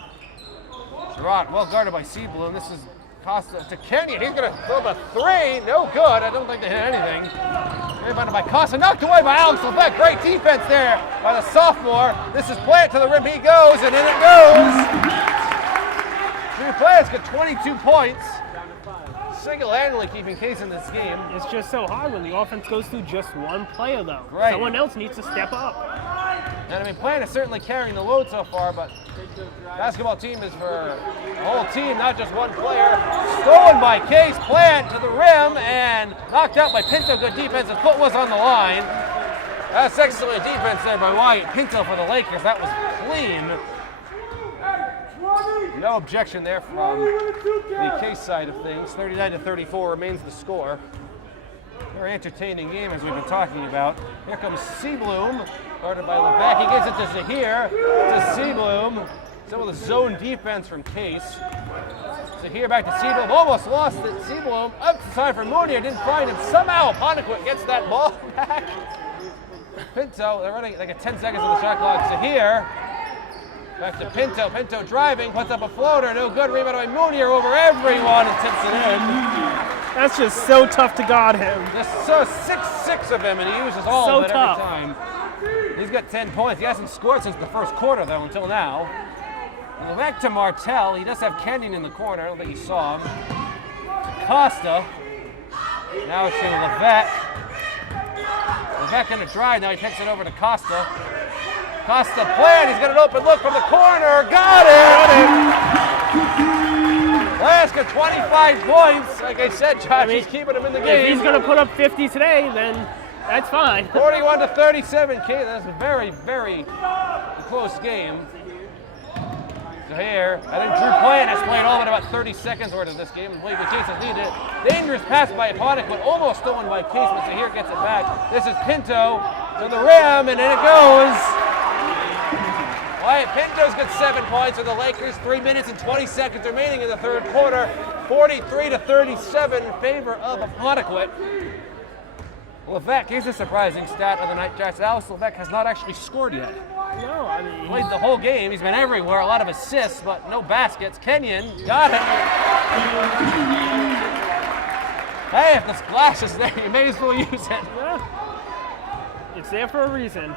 Sherratt well guarded by Seabloom. This is Costa to Kenyon. He's going to throw a three. No good. I don't think they hit anything. Rebounded by Costa. Knocked away by Alex Levesque. Great defense there by the sophomore. This is Plant to the rim. He goes, and in it goes. Drew Plant's got 22 points. Single-handedly keeping Case in this game. It's just so hard when the offense goes through just one player, though. Right. Someone else needs to step up. And I mean, Plant is certainly carrying the load so far, but basketball team is for the whole team, not just one player. Stolen by Case. Plant to the rim and knocked out by Pinto. Good defense. His foot was on the line. That's excellent defense there by Wyatt Pinto for the Lakers. That was clean. No objection there from the Case side of things. 39-34 remains the score. Very entertaining game as we've been talking about. Here comes Seabloom, guarded by Levesque. He gives it to Zahir, to Seabloom. Some of the zone defense from Case. Zahir back to Seabloom, almost lost it. Seabloom up to time for Mooney, didn't find him. Somehow Apponequet gets that ball back. Pinto, they're running like a 10 seconds on the shot clock. Zahir, back to Pinto. Pinto driving, puts up a floater, no good. Rebound by Mooney over everyone and tips it in. That's just so tough to guard him. Just so 6'6" of him, and he uses all So of it tough. every time. He's got 10 points. He hasn't scored since the first quarter, though, until now. Back to Martell. He does have Kenyon in the corner. I don't think he saw him. To Costa. Now to Levesque. Levesque in a drive. Now he picks it over to Costa. Costa Plant. He's got an open look from the corner. Got it! Last got 25 points. Like I said, Josh, he's keeping him in the game. If he's going to put up 50 today, then that's fine. 41-37, that's a very, very close game. So here, I think Drew Plant has played all but about 30 seconds worth of this game. And believe the Case has needed it. Dangerous pass by Apponequet, almost stolen by Case, but Zahir gets it back. This is Pinto to the rim, and in it goes. Wyatt Pinto's got 7 points for the Lakers. 3 minutes and 20 seconds remaining in the third quarter. 43-37 in favor of Apponequet. Levesque, here's a surprising stat of the night, Josh. Alex Levesque has not actually scored yet. No, I mean... Played the whole game. He's been everywhere. A lot of assists, but no baskets. Kenyon got it. Hey, if this glass is there, you may as well use it. Yeah. It's there for a reason.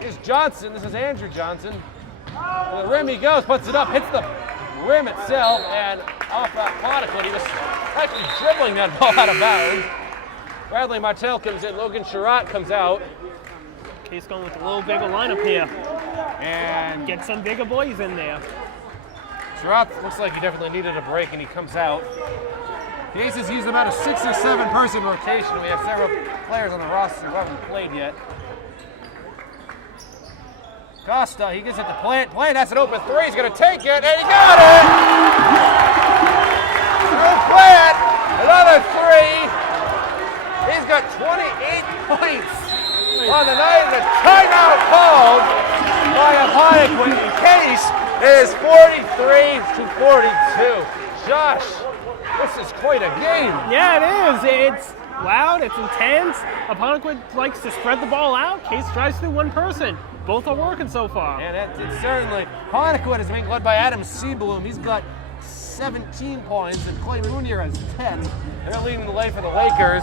Here's Johnson. This is Andrew Johnson. To the rim he goes, puts it up, hits the rim itself, and off Apponequet. He was actually dribbling that ball out of bounds. Bradley Martell comes in. Logan Sherratt comes out. Case going with a little bigger lineup here. And get some bigger boys in there. Sherratt looks like he definitely needed a break, and he comes out. Case has used about a 6 or 7 person rotation. We have several players on the roster who haven't played yet. Costa, he gets it to Plant. Plant has an open three. He's going to take it, and he got it! Drew Plant, another three. He's got 28 points on the night, and a timeout called by Apponequet. Case is 43-42. Josh, this is quite a game. Yeah, it is. loud, it's intense. Apponequet likes to spread the ball out. Case drives through one person. Both are working so far. And it's certainly, Apponequet is being led by Adam Seabloom. He's got 17 points, and Clay Mounier has 10. They're leading the way for the Lakers.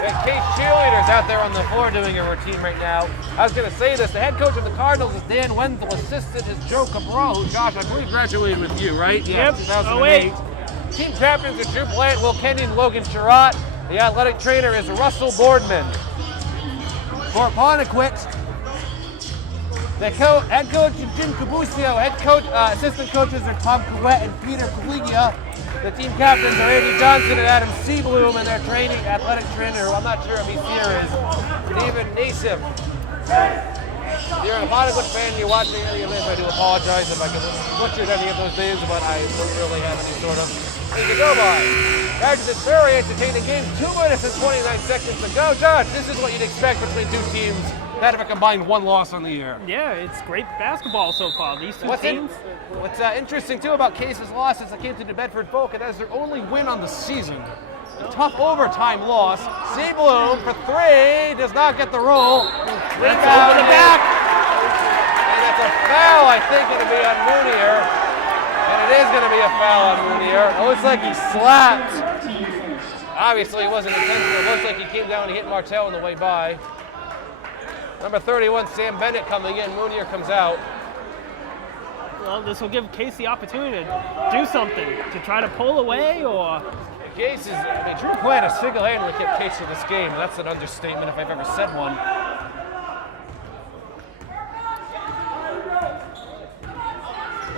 And Case cheerleaders out there on the floor doing a routine right now. I was going to say this, the head coach of the Cardinals is Dan Wenzel, assistant is Joe Cabral, who, Josh, I believe graduated with you, right? Yep, 2008. Team captains are Drew Plant, Will Kennedy, and Logan Sherratt. The athletic trainer is Russell Boardman. For Apponequet, the head coach is Jim Cabusio. Assistant coaches are Tom Couette and Peter Coligia. The team captains are Andy Johnson and Adam Seabloom, and their athletic trainer, who I'm not sure if he's here, is David Nasim. If you're an Apponequet fan and you're watching any of this, I do apologize if I can butcher any of those names, but I don't really have any sort of thing to go by. After this very entertaining game, 2 minutes and 29 seconds to go. Josh, this is what you'd expect between two teams that have a combined 1 loss on the year. Yeah, it's great basketball so far. These two teams. What's interesting too about Case's loss is they came to New Bedford Folk, and that's their only win on the season. Tough overtime loss. Seabloom for 3, does not get the roll. That's over the back. And it's a foul, I think, going to be on Mounier. And it is going to be a foul on Mounier. It looks like he slapped. Obviously, it wasn't intentional. It looks like he came down and hit Martell on the way by. Number 31, Sam Bennett coming in. Mounier comes out. Well, this will give Case the opportunity to do something, to try to pull away, or... Case is, Drew Plant has single-handedly kept Case in this game. That's an understatement if I've ever said one.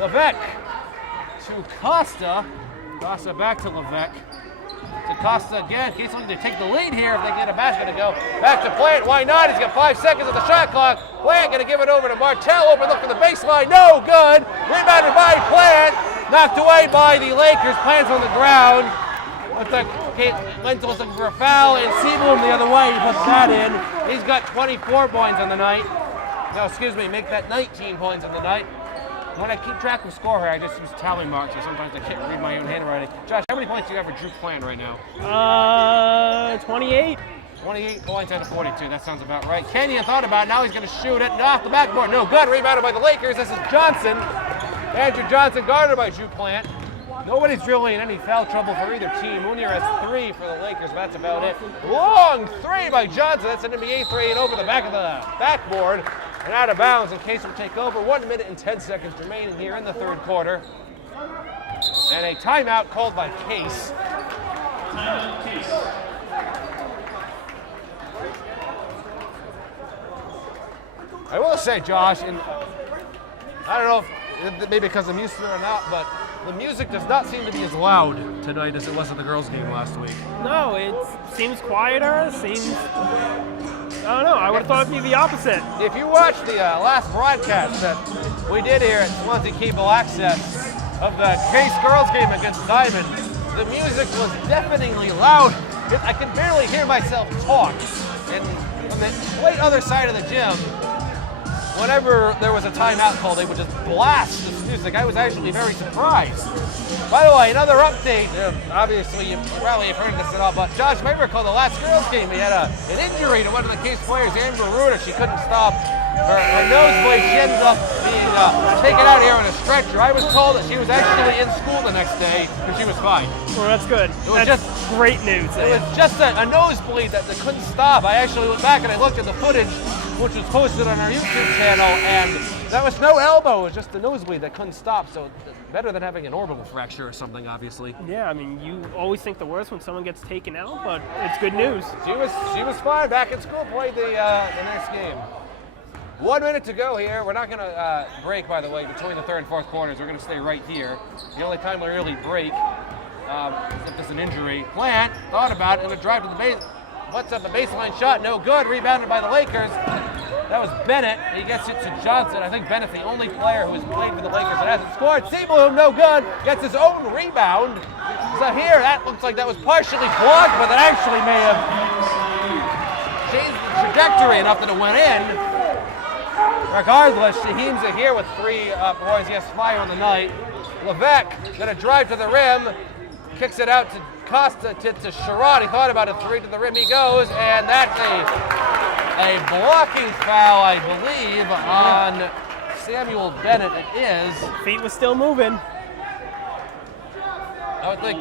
Levesque to Costa. Costa back to Levesque. To Costa again. Case looking to take the lead here if they get a basket to go. Back to Plant. Why not? He's got 5 seconds on the shot clock. Plant going to give it over to Martell. Open look for the baseline. No good. Rebounded by Plant. Knocked away by the Lakers. Plant's on the ground. Wenzel's looking for a foul, and Seabloom the other way. He puts that in. He's got 24 points on the night. No, excuse me, make that 19 points on the night. When I keep track of score here, I just use tally marks, so sometimes I can't read my own handwriting. Josh, how many points do you have for Drew Plant right now? 28. 28 points out of 42. That sounds about right. Kenyon thought about it. Now he's going to shoot it. Off the backboard. No good. Rebounded by the Lakers. This is Johnson. Andrew Johnson guarded by Drew Plant. Nobody's really in any foul trouble for either team. Mounier has 3 for the Lakers, but that's about it. Long 3 by Johnson. That's an NBA 3 and over the back of the backboard and out of bounds. In Case will take over. 1 minute and 10 seconds remaining here in the third quarter. And a timeout called by Case. I will say, Josh, and I don't know if maybe because I'm used to it or not, but the music does not seem to be as loud tonight as it was at the girls' game last week. No, it seems quieter. Seems, I don't know. I would have thought it'd be the opposite. If you watched the last broadcast that we did here at Swansea Cable Access of the Case girls' game against Diamond, the music was deafeningly loud. I can barely hear myself talk. And on the complete other side of the gym, whenever there was a timeout call, they would just blast this music. I was actually very surprised. By the way, another update. Obviously, you probably have heard this at all, but Josh, you might recall the last girls' game, we had an injury to one of the Case players, Amber Ruder. She couldn't stop her nosebleed. She ended up being taken out here on a stretcher. I was told that she was actually in school the next day, and she was fine. Well, that's good. That's great news. It was just a nosebleed that they couldn't stop. I actually went back and I looked at the footage, which was posted on our YouTube channel, and that was no elbow. It was just a nosebleed that couldn't stop. So better than having an orbital fracture or something, obviously. Yeah, I mean, you always think the worst when someone gets taken out, but it's good news. She was fine. Back in school, played the next game. 1 minute to go here. We're not going to break, by the way, between the third and fourth quarters. We're going to stay right here. The only time we really break, if there's an injury. Plant thought about it and a drive to the base. What's up? A baseline shot, no good. Rebounded by the Lakers. That was Bennett. He gets it to Johnson. I think Bennett's the only player who has played for the Lakers that hasn't scored. Seabloom, no good. Gets his own rebound. So here, that looks like that was partially blocked, but that actually may have changed the trajectory enough that it went in. Regardless, Shaheem's here with 3 points. He has 5 on the night. Levesque gonna drive to the rim. Kicks it out to Costa to Sherrod. He thought about it, 3 to the rim he goes, and that's a blocking foul, I believe, on Samuel Bennett. It is. Feet was still moving. I would think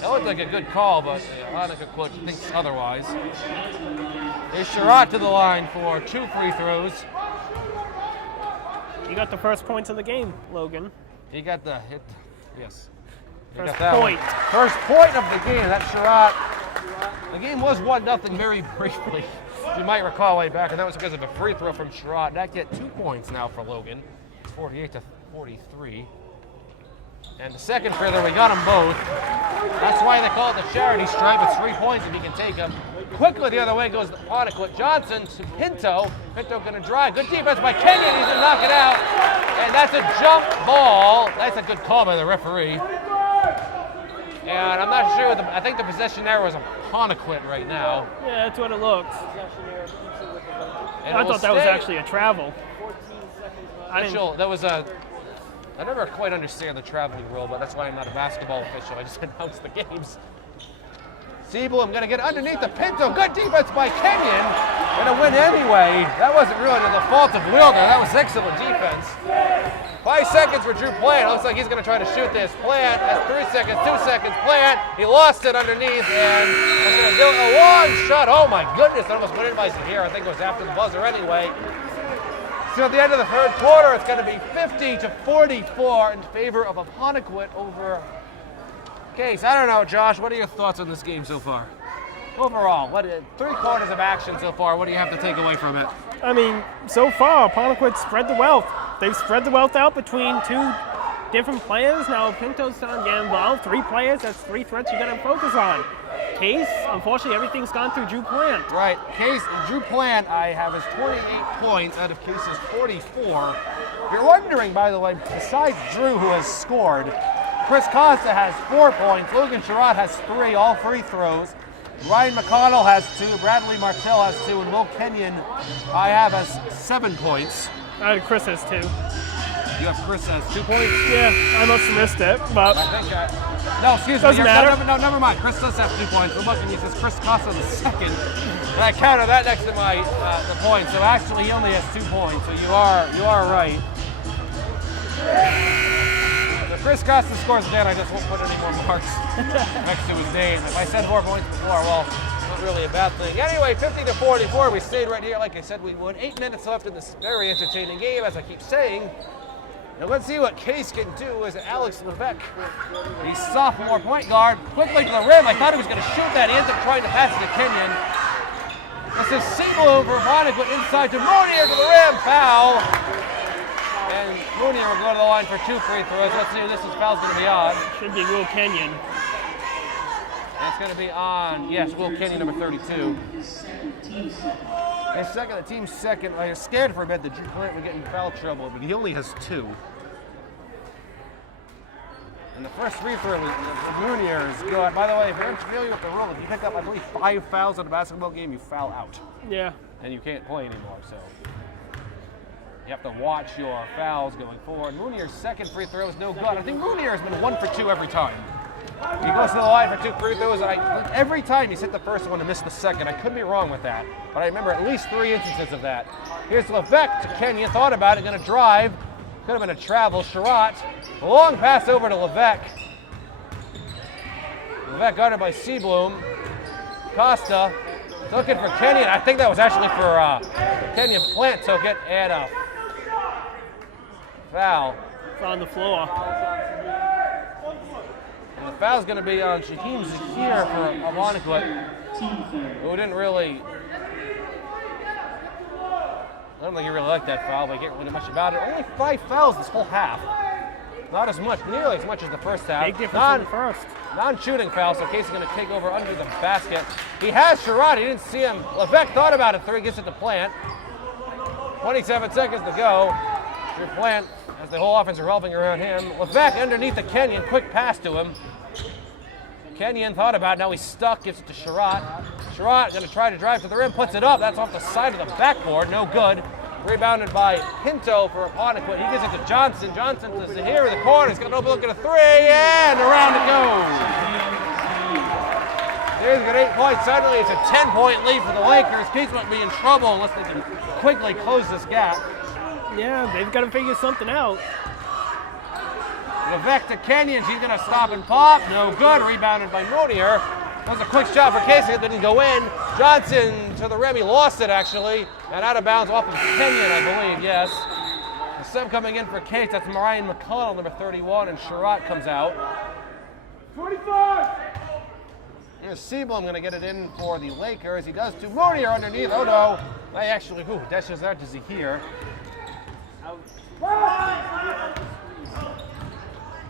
that looked like a good call, but Apponequet thinks otherwise. Here's Sherrod to the line for 2 free throws. You got the first points of the game, Logan. He got the hit. Yes. First point. First point of the game. That's Sherrod. The game was 1-0 very briefly. You might recall way back, and that was because of a free throw from Sherrod. That get 2 points now for Logan. It's 48 to 43. And the second free throw, we got them both. That's why they call it the charity stripe. It's 3 points if he can take them. Quickly the other way goes the Apponequet. Johnson to Pinto. Pinto going to drive. Good defense by Kenyon. He's going to knock it out. And that's a jump ball. That's a good call by the referee. And I'm not sure. I think the possession there was Apponequet right now. Yeah, that's what it looks. And I thought that was actually a travel. I never quite understand the traveling rule, but that's why I'm not a basketball official. I just announce the games. Seablum going to get underneath the Pinto. Good defense by Kenyon. Going to win anyway. That wasn't really the fault of Wilder. That was excellent defense. 5 seconds for Drew Plant. Looks like he's going to try to shoot this. Plant has 3 seconds, 2 seconds. Plant, he lost it underneath, and was going to do a long shot. Oh my goodness, that almost went in by Zahir. I think it was after the buzzer anyway. So at the end of the third quarter, it's going to be 50 to 44 in favor of Apponequet over Case. I don't know, Josh, what are your thoughts on this game so far? Overall, 3 quarters of action so far, what do you have to take away from it? I mean, so far, Apponequet spread the wealth. They've spread the wealth out between 2 different players. Now Pinto's starting to get involved. 3 players, that's 3 threats you got to focus on. Case, unfortunately, everything's gone through Drew Plant. Right. Case, Drew Plant, I have his 28 points out of Case's 44. If you're wondering, by the way, besides Drew, who has scored, Chris Costa has 4 points. Logan Sherrod has 3, all free throws. Ryan McConnell has 2. Bradley Martell has 2. And Will Kenyon, I have, has 7 points. Chris has 2. You have Chris has 2 points? Yeah, I must have missed it, but... I think no, excuse me. Doesn't matter. No, never mind. Chris does have 2 points. We're looking, he says Chris Costa the second. And I counted that next to my the points. So actually he only has 2 points. So you are right. If Chris Costa scores again, I just won't put any more marks next to his name. If I said 4 points before, well, not really a bad thing. Anyway, 50 to 44. We stayed right here like I said we would. 8 minutes left in this very entertaining game, as I keep saying. Now let's see what Case can do as Alex Levesque, the sophomore point guard, quickly to the rim. I thought he was going to shoot that. He ends up trying to pass it to Kenyon. This is Seablum for Apponequet inside to Monahan to the rim. Foul. And Monahan will go to the line for 2 free throws. Let's see who this foul's going to be on. Should be Will Kenyon. That's going to be on, yes, Will Kenyon, number 32. The team's second. I was scared for a bit that Drew Plant would get in foul trouble, but he only has 2. And the first free throw was Mounier is good. By the way, if you're unfamiliar with the rule, if you pick up, I believe, 5 fouls in a basketball game, you foul out. Yeah. And you can't play anymore, so you have to watch your fouls going forward. Mounier's second free throw is no good. I think Mounier has been 1 for 2 every time. He goes to the line for 2 free throws, and every time he's hit the first one and missed the second. I could be wrong with that, but I remember at least 3 instances of that. Here's Levesque to Kenyon, thought about it, going to drive. Could have been a travel. Sherrod, long pass over to Levesque. Levesque guarded by Seablum. Costa took it for Kenyon. I think that was actually for Kenyon. Plant took it, and a foul. It's on the floor. And the foul's going to be on Shaheem Zahir for Apponequet, who didn't really... I don't think he really liked that foul, but I can't really do much about it. Only 5 fouls this whole half. Not as much, nearly as much as the first half. Big difference from the first. Non-shooting foul, so Case is going to take over under the basket. He has Sherrod, he didn't see him. Levesque thought about it, 3 gets it to Plant. 27 seconds to go. Drew Plant, as the whole offense revolving around him. Levesque underneath the Kenyon, quick pass to him. Kenyon thought about it, now he's stuck, gives it to Sherrod. Sherrod going to try to drive to the rim, puts it up. That's off the side of the backboard, no good. Rebounded by Pinto for Apponequet. He gives it to Johnson. Johnson to Zahir in the corner. He's got an open look at a 3, and around it goes. Here's got 8 points. Suddenly it's a 10-point lead for the Lakers. Case might be in trouble unless they can quickly close this gap. Yeah, they've got to figure something out. Levesque to Kenyon. She's going to stop and pop. No good. Rebounded by Moutier. That was a quick shot for Casey. It didn't go in. Johnson to the rim. He lost it, actually. And out of bounds off of Kenyon, I believe. Yes. The sub coming in for Case. That's Ryan McConnell, number 31. And Sherratt comes out. 25! Here's Seablum going to get it in for the Lakers. He does to Moutier underneath. Oh, no. I actually, dashes out to Zahir.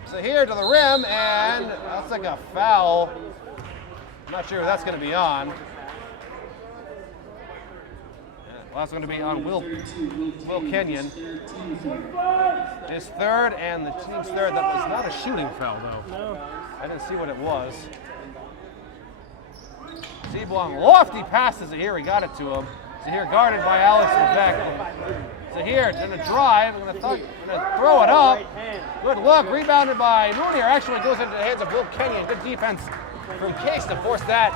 So here to the rim, and that's like a foul. I'm not sure if that's going to be on. Well, that's going to be on Will Kenyon. His third and the team's third. That was not a shooting foul, though. No. I didn't see what it was. Seablong, lofty passes here. He got it to him. Zahir guarded by Alex Levesque. Zahir going to drive. Going to throw it up. Good look. Rebounded by Moutier. Actually goes into the hands of Will Kenyon. Good defense from Case to force that.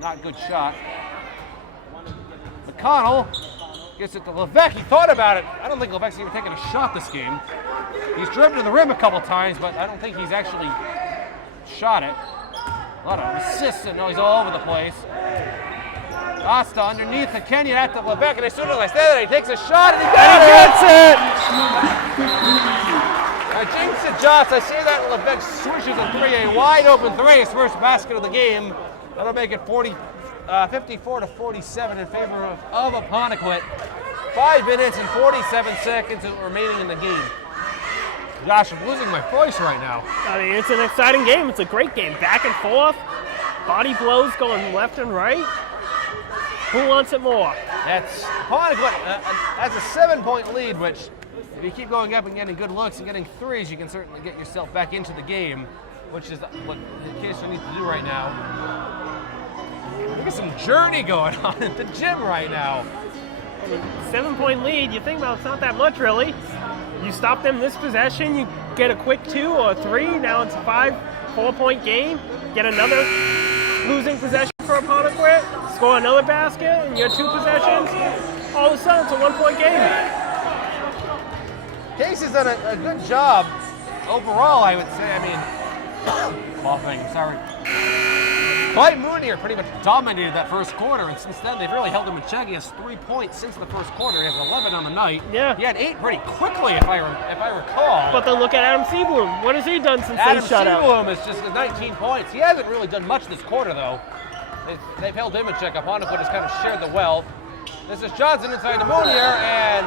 Not good shot. McConnell gets it to Levesque. He thought about it. I don't think Levesque's even taken a shot this game. He's driven to the rim a couple times, but I don't think he's actually shot it. A lot of assists, and he's all over the place. Costa underneath the Kenyon at the Levesque, and as soon as I say that, he takes a shot, and he gets it! James adjusts. I see that Levesque swishes a three, a wide open three, his first basket of the game. That'll make it 54-47 in favor of Apponequet. 5 minutes and 47 seconds remaining in the game. Josh, I'm losing my voice right now. I mean, it's an exciting game. It's a great game. Back and forth. Body blows going left and right. Who wants it more? That's Apponequet has a 7-point lead, which if you keep going up and getting good looks and getting threes, you can certainly get yourself back into the game, which is what the case we need to do right now. Look at some journey going on at the gym right now. I mean, 7-point lead, you think, well, it's not that much, really. You stop them this possession, you get a quick 2 or 3, now it's a 4-point game. Get another losing possession for Apponequet, score another basket, and you have 2 possessions. All of a sudden, it's a 1-point game. Case has done a good job overall, I would say. I mean, coughing, sorry. Dwight Moutier pretty much dominated that first quarter, and since then they've really held him in check. He has 3 points since the first quarter. He has 11 on the night. Yeah. He had 8 pretty quickly, if I recall. But then look at Adam Seablum. What has he done since they shut out? Adam Seablum is just 19 points. He hasn't really done much this quarter, though. They've held him in check. Apponequet has kind of shared the wealth. This is Johnson inside to Moutier, and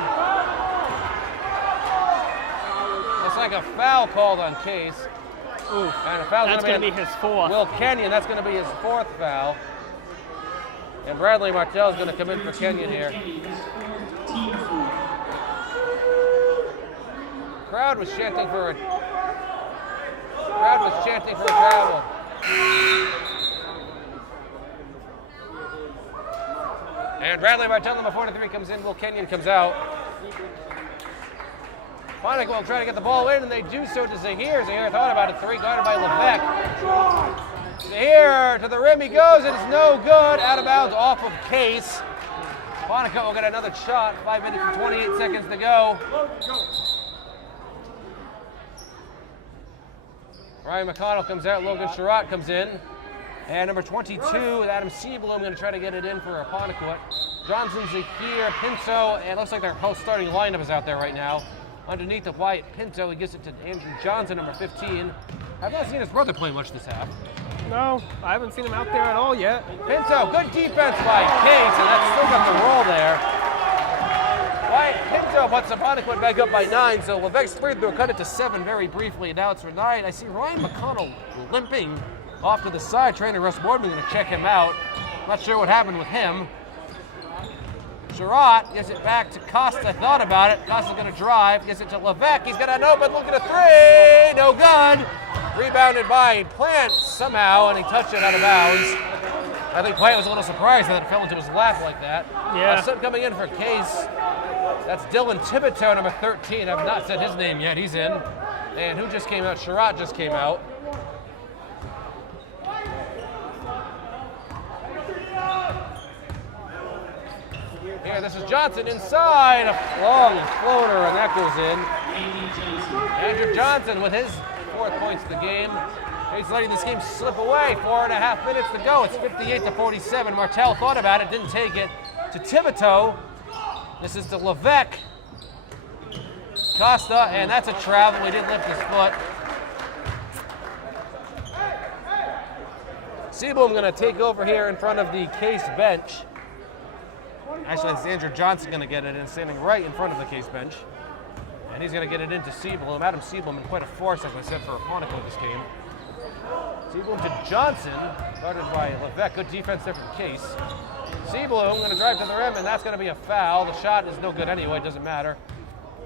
it's like a foul called on Case. Oof. And a foul That's going to be his 4th. Will Kenyon, that's going to be his 4th foul. And Bradley Martell is going to come in for Kenyon here. Crowd was chanting for a travel. And Bradley Martell, number 43, comes in. Will Kenyon comes out. Apponequet will try to get the ball in, and they do so to Zahir. Zahir thought about it. 3 guarded by Levesque. Zahir to the rim he goes, and it's no good. Out of bounds off of Case. Apponequet will get another shot. 5 minutes and 28 seconds to go. Ryan McConnell comes out. Logan Sherratt comes in. And number 22, Adam Seablum, going to try to get it in for Apponequet. Johnson, Zahir, Pinto, and it looks like their whole starting lineup is out there right now. Underneath of Wyatt Pinto, he gives it to Andrew Johnson, number 15. I've not seen his brother play much this half. No, I haven't seen him out there at all yet. Pinto, good defense by Case, and that's still got the roll there. Wyatt Pinto puts Apponequet back up by 9, so Levesque's free throw cut it to 7 very briefly. Now it's for 9. I see Ryan McConnell limping off to the side. Trainer Russ Boardman going to check him out. Not sure what happened with him. Sherratt gives it back to Costa. Thought about it. Costa's going to drive. Gives it to Levesque. He's got an open look at a 3. No good. Rebounded by Plant somehow, and he touched it out of bounds. I think Plant was a little surprised that it fell into his lap like that. Yeah. Sub coming in for Case. That's Dylan Thibodeau, number 13. I've not said his name yet. He's in. And who just came out? Sherratt just came out. Here, this is Johnson inside, a long floater, and that goes in. Andrew Johnson with his 4th points of the game. He's letting this game slip away. 4.5 minutes to go. It's 58-47. Martel thought about it, didn't take it. To Thibodeau. This is to Levesque. Costa, and that's a travel. He didn't lift his foot. Seaboom going to take over here in front of the Case bench. Actually, it's Andrew Johnson going to get it in, standing right in front of the Case bench. And he's going to get it into Seaboom. Adam Seaboom in quite a force, as I said, for Apponequet this game. Seaboom to Johnson, guarded by Levesque. Good defense there from Case. Seaboom going to drive to the rim, and that's going to be a foul. The shot is no good anyway, it doesn't matter.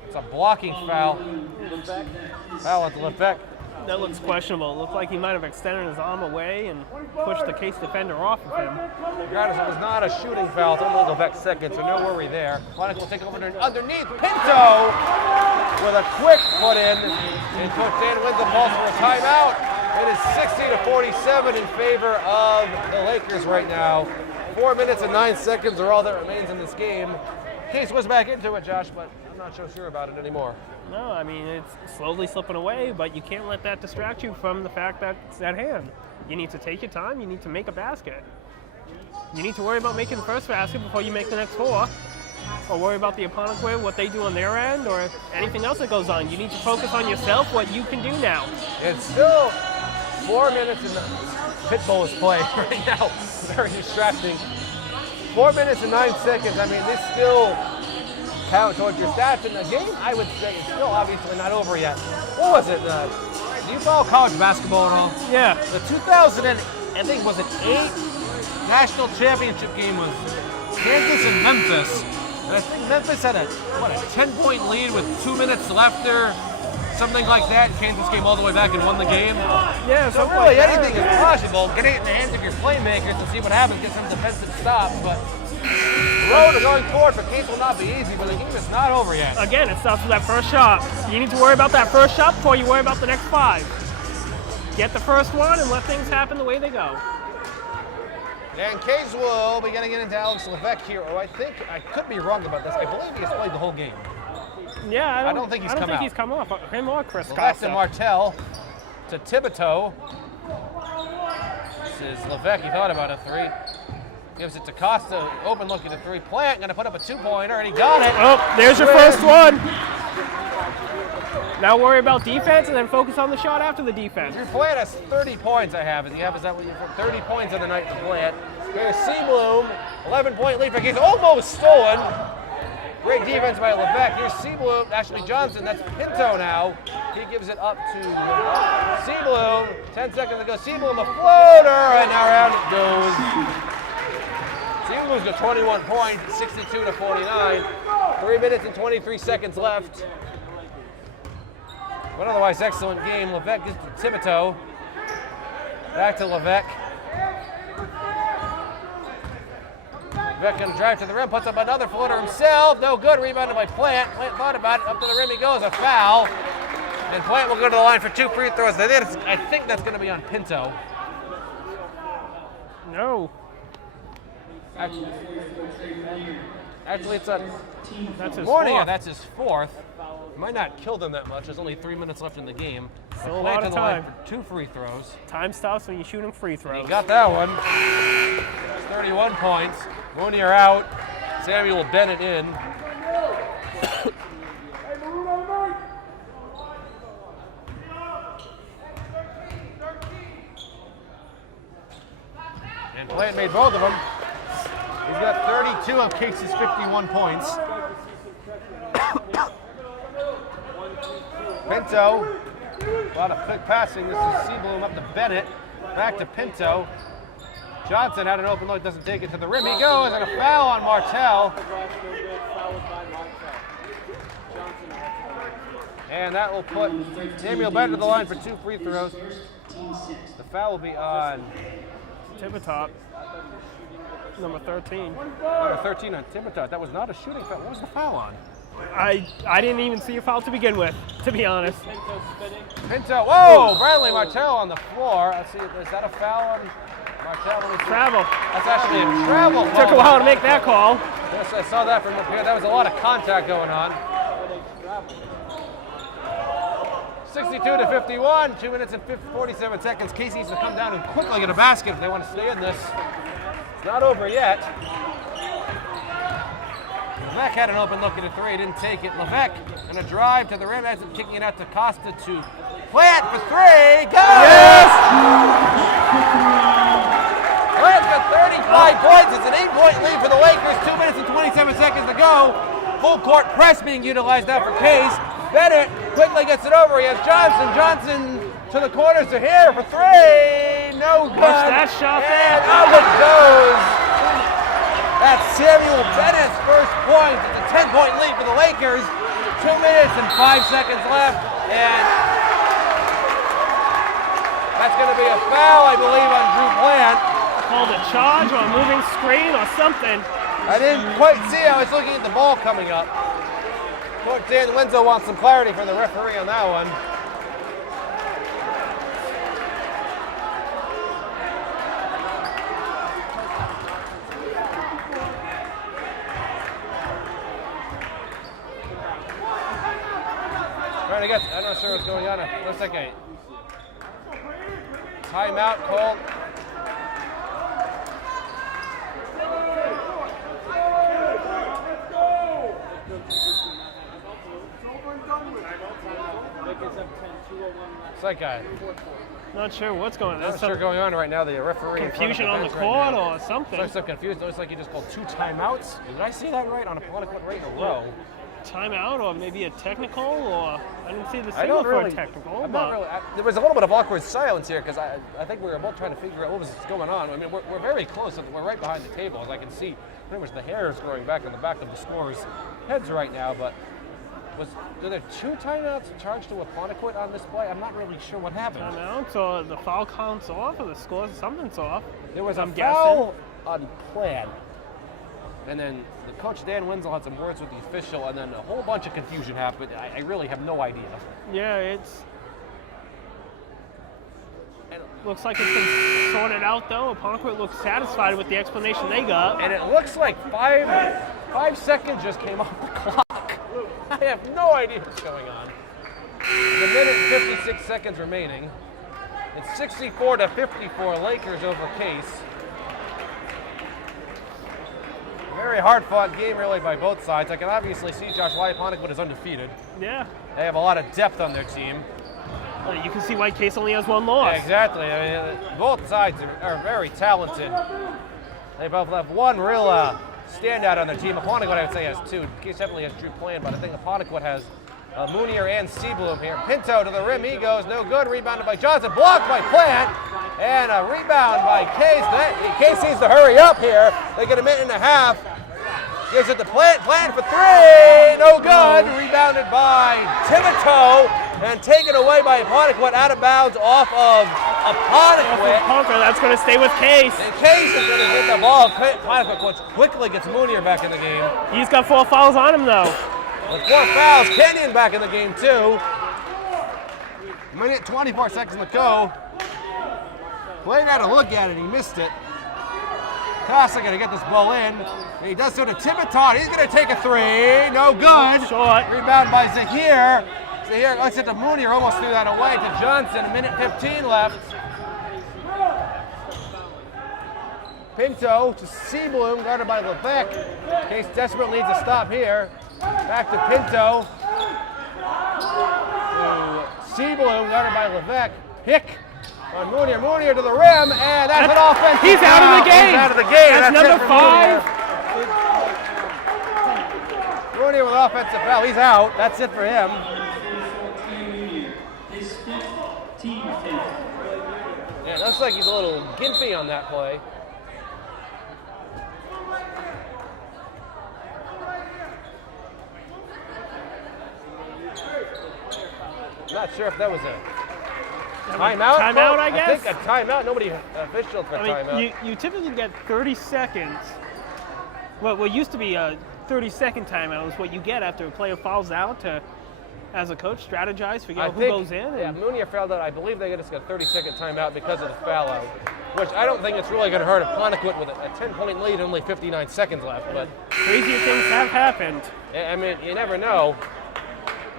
It's a blocking foul. Foul at Levesque. That looks questionable. It looked like he might have extended his arm away and pushed the Case defender off of him. Regardless, it was not a shooting foul. It's only Levesque's second, so no worry there. Apponequet will take over underneath. Pinto with a quick put in. And Coach Dan wins the ball for a timeout. It is 60-47 in favor of the Lakers right now. 4 minutes and 9 seconds are all that remains in this game. Case was back into it, Josh, but I'm not so sure about it anymore. No, I mean, it's slowly slipping away, but you can't let that distract you from the fact that it's at hand. You need to take your time. You need to make a basket. You need to worry about making the first basket before you make the next 4. Or worry about the Apponequet, what they do on their end, or anything else that goes on. You need to focus on yourself, what you can do now. It's still 4 minutes and Pitbull is playing right now. Very distracting. 4 minutes and 9 seconds. I mean, this still count towards your stats in the game. I would say it's still obviously not over yet. What was it? Do you follow college basketball at all? Yeah. The 2008 national championship game was Kansas and Memphis. And I think Memphis had a 10-point lead with 2 minutes left or something like that. Kansas came all the way back and won the game. Yeah, So really anything is possible. Get it in the hands of your playmakers and see what happens. Get some defensive stops. But the road to going forward for Case will not be easy, but the game is not over yet. Again, it starts with that first shot. You need to worry about that first shot before you worry about the next 5. Get the first one and let things happen the way they go. And Case will be getting it into Alex Levesque here. Or I think, I could be wrong about this, I believe he has played the whole game. Yeah, I don't think he's come out. he's come off. Him or Chris Levesque Costa. to Martel to Thibodeau. This is Levesque, he thought about a 3. Gives it to Costa, open look at the 3. Plant gonna put up a 2-pointer, and he got it. Oh, there's your first one. Now worry about defense and then focus on the shot after the defense. Your Plant has 30 points, I have. Is that what you're 30 points on the night to Plant. Here's Seabloom, 11-point lead for Case, almost stolen. Great defense by Levesque. Here's Seabloom, Ashley Johnson, that's Pinto now. He gives it up to Seabloom. 10 seconds to go. Seabloom, a floater, and now around it goes. Seabloom's got 21 points, 62-49. 3 minutes and 23 seconds left. But otherwise excellent game. Levesque gives to Thibodeau. Back to Levesque. Levesque gonna drive to the rim, puts up another floater himself. No good, rebounded by Plant. Plant thought about it, up to the rim he goes, a foul. And Plant will go to the line for 2 free throws. I think that's gonna be on Pinto. No. Actually it's on That's his Morning. fourth. That's his 4th. Might not kill them that much. There's only 3 minutes left in the game. Still a Plant lot to of the line time. for 2 free throws. Time stops when you're shooting free throws. He got that one. 31 points. Mooney out. Samuel Bennett in. And Plant made both of them. He's got 32 of Case's 51 points. Pinto. A lot of quick passing. This is Seabloom up to Bennett. Back to Pinto. Johnson had an open look, doesn't take it to the rim. He goes, and a foul on Martel. And that will put Samuel Bennett to the line for 2 free throws. The foul will be on Thibodeau, number 13. number 13 on Thibodeau. That was not a shooting foul. What was the foul on? I didn't even see a foul to begin with, to be honest. Pinto, whoa! Bradley Martel on the floor. Let's see, is that a foul on Travel. That's actually a travel call. Took a while to make that call. Yes, I saw that from up here. That was a lot of contact going on. 62-51, 2 minutes and 47 seconds. Casey needs to come down and quickly get a basket if they want to stay in this. It's not over yet. Levesque had an open look at a three, didn't take it. Levesque and a drive to the rim, ends up kicking it out to Costa to Plant for three. Go! Yes! Plant's got 35 points. It's an 8-point lead for the Lakers. 2 minutes and 27 seconds to go. Full court press being utilized now for Case. Bennett quickly gets it over. He has Johnson. Johnson to the corners to here for three. No good. Watch that shot there. And out it goes. That's Samuel Bennett's first point. It's a 10-point lead for the Lakers. 2 minutes and 5 seconds left. And that's going to be a foul, I believe, on Drew Plant. Called a charge or a moving screen or something. I didn't quite see. I was looking at the ball coming up. Coach Dan Wenzel wants some clarity from the referee on that one. Trying to get, I'm not sure what's going on. It looks like a timeout called. It's like a, Not sure what's going on. not There's sure some going on right now. The referee in front of confusion on the bench court right now. or something. Looks so confused. Looks like he just called 2 timeouts. Did I see that right on Apponequet right in a row? Timeout or maybe a technical or I didn't see the I signal don't really. for a technical. I'm but not really. There was a little bit of awkward silence here because I think we were both trying to figure out what was going on. I mean, we're very close. We're right behind the table, as I can see. Pretty much the hair is growing back on the back of the scorers' heads right now. But were there 2 timeouts charged to Apponequet on this play? I'm not really sure what happened. timeout, so the foul counts off or the scores, something's off. There was a I'm foul on Plan, and then the coach Dan Wenzel had some words with the official, and then a whole bunch of confusion happened. I really have no idea. Yeah, looks like it's been sorted out though. Apponequet looks satisfied with the explanation they got. And it looks like 5 seconds just came off the clock. I have no idea what's going on. The minute and 56 seconds remaining. It's 64-54, Lakers over Case. Very hard-fought game, really, by both sides. I can obviously see Josh Apponequet is undefeated. Yeah. They have a lot of depth on their team. Well, you can see why Case only has 1 loss. Yeah, exactly. I mean, both sides are very talented. They both have one real standout on their team. Apponequet, I would say, has 2. Case definitely has Drew Plan, but I think Apponequet has Mounier and Seabloom here. Pinto to the rim, he goes, no good. Rebounded by Johnson, blocked by Plant, and a rebound by Case. Case needs to hurry up here. They get a minute and a half. Gives it to Plant. Plant for 3, no good. Rebounded by Thibodeau and taken away by Apponequet, out of bounds off of Apponequet. That's going to stay with Case. And Case is going to hit the ball. Apponequet quickly gets Mounier back in the game. He's got 4 fouls on him though. With 4 fouls, Kenyon back in the game too. Minute 24 seconds to go. Blaine had a look at it, he missed it. Costa gonna get this ball in. He does so to Thibodeau. He's gonna take a 3, no good. Short. Rebound by Zahir. Zahir looks at the Mounier, almost threw that away to Johnson. A minute 15 left. Pinto to Seabloom, guarded by Levesque. Case desperately needs a stop here. Back to Pinto. To Seabloom, guarded by Levesque. Hick on Mounier. Mounier to the rim, and that's an offensive He's out of the game. He's out of the game. That's number 5. Mounier with an offensive foul. He's out. That's it for him. Yeah, it looks like he's a little gimpy on that play. Not sure if that was a timeout. Timeout, I guess? I think a timeout. Nobody official for timeout. You typically get 30 seconds. What used to be a 30-second timeout is what you get after a player fouls out to as a coach, strategize, figure out who goes in. Yeah, Munier fouled out. I believe they just got a 30-second timeout because of the foul out, which I don't think it's really going to hurt Apponequet with a 10-point lead, only 59 seconds left. But crazier things have happened. I mean, you never know.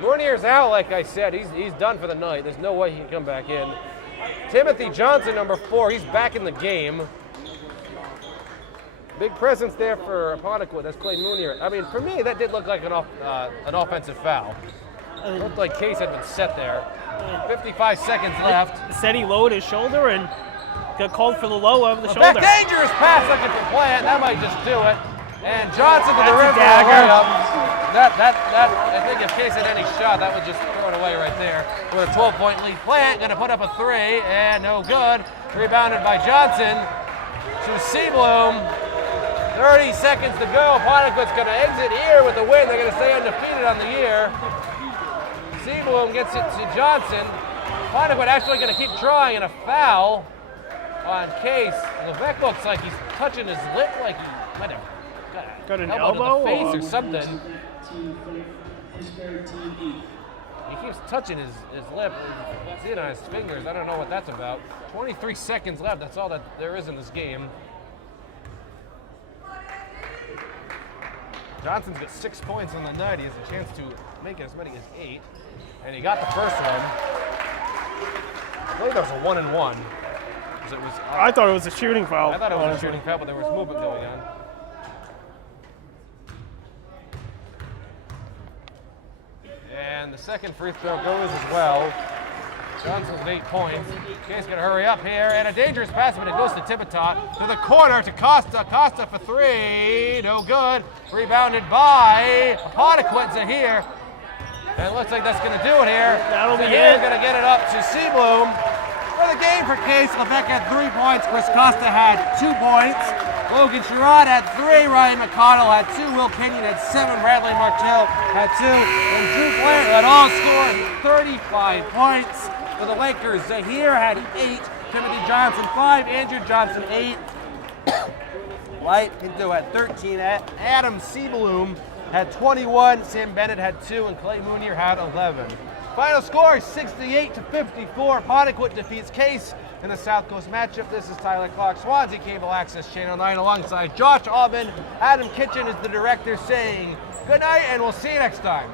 Munier's out, like I said. He's done for the night. There's no way he can come back in. Timothy Johnson, number 4, he's back in the game. Big presence there for Apponequet. That's Clay Munier. I mean, for me, that did look like an offensive foul. It looked like Case had been set there. 55 seconds left. Said he lowered his shoulder and got called for the low of the shoulder. That dangerous pass looking for Plant. That might just do it. And Johnson to the rim for a dagger. layup. I think if Case had any shot, that would just throw it away right there. With a 12-point lead. Plant going to put up a 3, and no good. Rebounded by Johnson to Seabloom. 30 seconds to go. Apponequet's going to exit here with the win. They're going to stay undefeated on the year. Seabloom gets it to Johnson. Apponequet actually going to keep trying, and a foul on Case. Levesque looks like he's touching his lip, like he might have got an elbow to the face or or something. He keeps touching his lip. You see it on his fingers. I don't know what that's about. 23 seconds left. That's all that there is in this game. Johnson's got 6 points on the night. He has a chance to make it as many as 8. And he got the first one. I believe that was a 1-and-1. I thought it was a shooting foul. I thought it was a shooting foul, but there was movement going on. And the second free throw goes as well. Johnson with 8 points. Case going to hurry up here. And a dangerous pass, but it goes to Tipitot. To the corner to Costa. Costa for 3. No good. Rebounded by Apponequet here. And it looks like that's going to do it here. That'll be Zahir it. going to get it up to Seabloom. For the game for Case, Levesque had 3 points. Chris Costa had 2 points. Logan Sherrod had 3. Ryan McConnell had 2. Will Kenyon had 7. Bradley Martell had 2. And Drew Plant had all scored 35 points. For the Lakers, Zahir had 8. Timothy Johnson 5. Andrew Johnson 8. White Pinto had 13. Adam Seabloom had 21. Sam Bennett had 2. And Clay Munier had 11. Final score is 68-54. Apponequet defeats Case in the South Coast matchup. This is Tyler Clark, Swansea Cable Access Channel 9, alongside Josh Aubin. Adam Kitchen is the director, saying good night, and we'll see you next time.